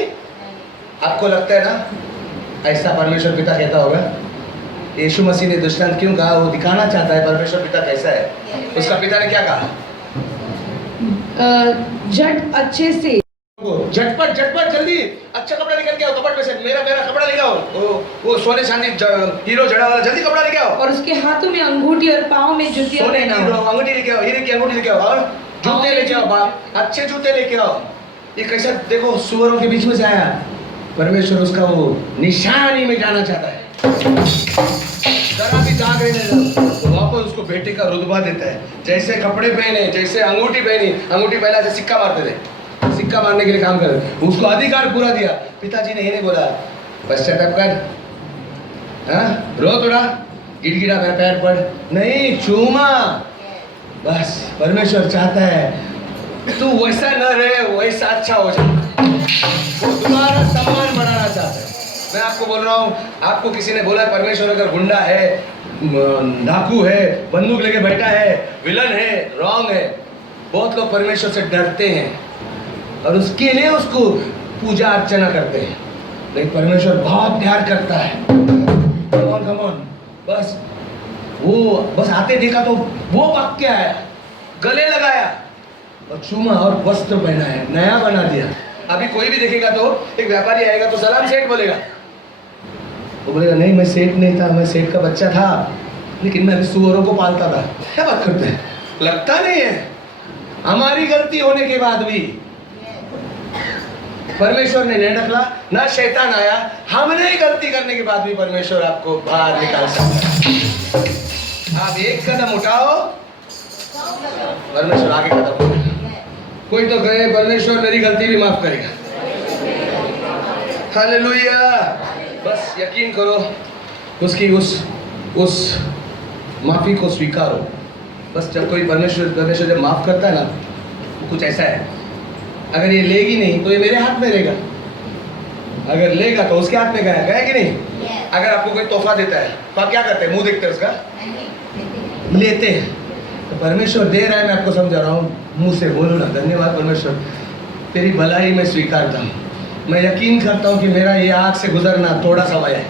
आपको लगता है ना ऐसा परमेश्वर पिता कहता होगा? यीशु मसीह ने दृष्टांत क्यों कहा? वो दिखाना चाहता है परमेश्वर पिता कैसा है। उसका पिता ने क्या कहा? झट अच्छे से, झटपट जल्दी अच्छा कपड़ा निकल के आओ, कपड़ में से मेरा कपड़ा लेके आओ, वो सोने चांदी हीरो जड़ा वाला, जल्दी कपड़ा लेके आओ, और उसके हाथों में अंगूठी और पाँव में जुतियां पहनाओ। अंगूठी लेके आओ, हीरे की अंगूठी लेके आओ, और जूते लेके आओ, बाप अच्छे जूते लेके आओ। ये कैसा देखो, सुअरों के बीच में से आया। परमेश्वर उसका वो निशान ही मिटाना चाहता है, जरा भी दाग रहने दो, तो वापस उसको बेटे का रुतबा देता है। जैसे कपड़े पहने, जैसे अंगूठी पहनी, अंगूठी पहना से सिक्का मारते थे, सिक्का मारने के लिए काम कर, उसको अधिकार पूरा दिया। पिताजी ने ये नहीं बोला पश्चाताप कर, रो थोड़ा, गिड़गिड़ा मेरा पैर पड़, नहीं, चूमा। बस परमेश्वर चाहता है तू वैसा न रहे, वैसा अच्छा हो जाए। वो तुम्हारा सम्मान बढ़ाना चाहता है। मैं आपको बोल रहा हूँ, आपको किसी ने बोला परमेश्वर अगर गुंडा है, डाकू है, बंदूक लेके बैठा है, विलन है, रॉन्ग है, बहुत लोग परमेश्वर से डरते हैं और उसके लिए उसको पूजा अर्चना करते हैं। लेकिन परमेश्वर बहुत प्यार करता है। कम ऑन, बस वो बस आते देखा तो वो भाग के आया, गले लगाया और चूमा और वस्त्र पहनाया, नया बना दिया। अभी कोई भी देखेगा तो, एक व्यापारी आएगा तो सलाम सेठ बोलेगा, वो बोलेगा नहीं मैं सेठ नहीं था, मैं सेठ का बच्चा था, लेकिन मैं सुअरों को पालता था। क्या बात करते हैं, लगता नहीं है। हमारी गलती होने के बाद भी परमेश्वर ने नहीं ढकला, ना शैतान आया, हमने ही गलती करने के बाद भी परमेश्वर आपको बाहर निकाल सकता है। आप एक कदम उठाओ, परमेश्वर आगे कदम उठाएगा। कोई तो कहे परमेश्वर मेरी गलती भी माफ करेगा। हालेलुया। बस यकीन करो, उसकी उस माफी को स्वीकारो। बस जब कोई परमेश्वर जब माफ करता है ना, वो कुछ ऐसा है, अगर ये लेगी नहीं तो ये मेरे हाथ में रहेगा, अगर लेगा तो उसके हाथ में गया कि नहीं। अगर आपको कोई तोहफा देता है तो आप क्या करते हैं? मुंह देखते हैं उसका, लेते हैं। तो परमेश्वर दे रहा है, मैं आपको समझा रहा हूँ, मुंह से बोलो ना, धन्यवाद परमेश्वर, तेरी भलाई मैं स्वीकारता हूँ। मैं यकीन करता हूँ कि मेरा ये आग से गुजरना थोड़ा समय है,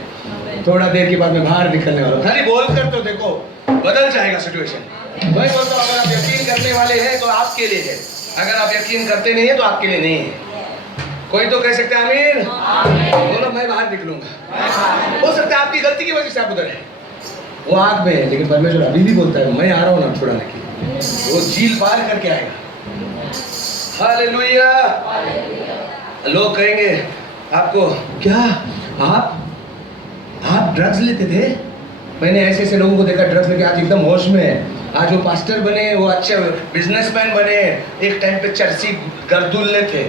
थोड़ा देर के बाद मैं बाहर निकलने वाला हूँ। खाली बोल कर तो देखो, बदल जाएगा सिचुएशन। मैं बोलता हूँ अगर आप यकीन करने वाले हैं तो आपके लिए है, अगर आप यकीन करते नहीं है तो आपके लिए नहीं है। कोई तो कह सकते हैं आमीन। बोलो मैं बाहर निकलूंगा। हो सकता है आपकी गलती की वजह से आप उधर है, वो आग में है, लेकिन परमेश्वर अभी भी बोलता है मैं आ रहा हूँ ना छुड़ाने के लिए। वो झील पार करके आएगा। हालेलुया। लोग कहेंगे आपको, क्या आप ड्रग्स लेते थे? मैंने ऐसे लोगों को देखा ड्रग्स लेके आज एकदम होश में है। आज वो पास्टर बने, वो अच्छे बिजनेसमैन बने, एक टाइम पे चर्ची गर्दुल्ले थे।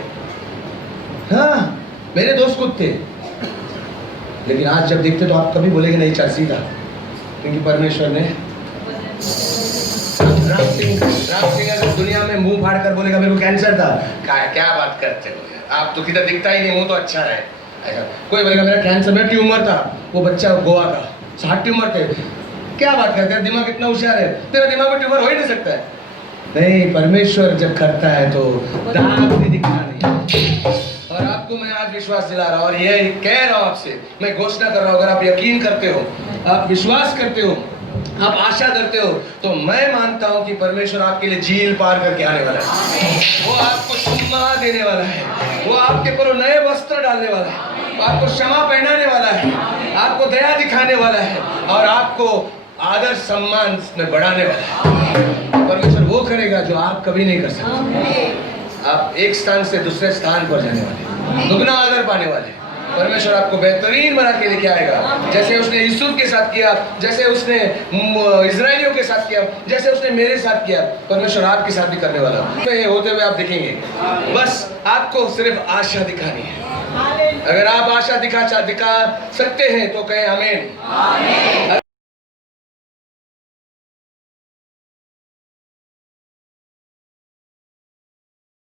हाँ, मेरे दोस्त खुद थे, लेकिन आज जब देखते तो आप कभी बोलेंगे नहीं चर्ची था, क्योंकि परमेश्वर ने राम सिंह अगर दुनिया में मुंह फाड़ कर बोलेगा मेरे को कैंसर था, क्या बात करते हो आप, तो किधर दिखता ही नहीं, मुंह तो अच्छा है। ऐसा कोई बोलेगा मेरा कैंसर में ट्यूमर था, वो बच्चा गोवा का 60 ट्यूमर थे, क्या बात करते हैं, दिमाग इतना होशियार है, तेरा दिमाग में ट्यूमर हो ही नहीं सकता है। नहीं, परमेश्वर जब करता है तो दाग भी दिखना नहीं। और आपको मैं आज विश्वास दिला रहा हूँ और ये कह रहा हूँ आपसे, मैं घोषणा कर रहा हूँ, अगर आप यकीन करते हो, आप विश्वास करते हो, आप आशा करते हो, तो मैं मानता हूँ कि परमेश्वर आपके लिए झील पार करके आने वाला है। वो आपको सम्मान देने वाला है, वो आपके ऊपर नए वस्त्र डालने वाला है, वो आपको क्षमा पहनाने वाला है, आपको दया दिखाने वाला है और आपको आदर सम्मान में बढ़ाने वाला है। परमेश्वर वो करेगा जो आप कभी नहीं कर सकते। आप एक स्थान से दूसरे स्थान पर जाने वाले, दुगना आदर पाने वाले। परमेश्वर आपको बेहतरीन बना के लेके आएगा, जैसे उसने यूसुफ के साथ किया, जैसे उसने इजराइलियों के साथ किया, जैसे उसने मेरे साथ किया, परमेश्वर आपके साथ भी करने वाला है। होते हुए आप देखेंगे, बस आपको सिर्फ आशा दिखानी है। अगर आप आशा दिखा सकते हैं तो कहें आमीन।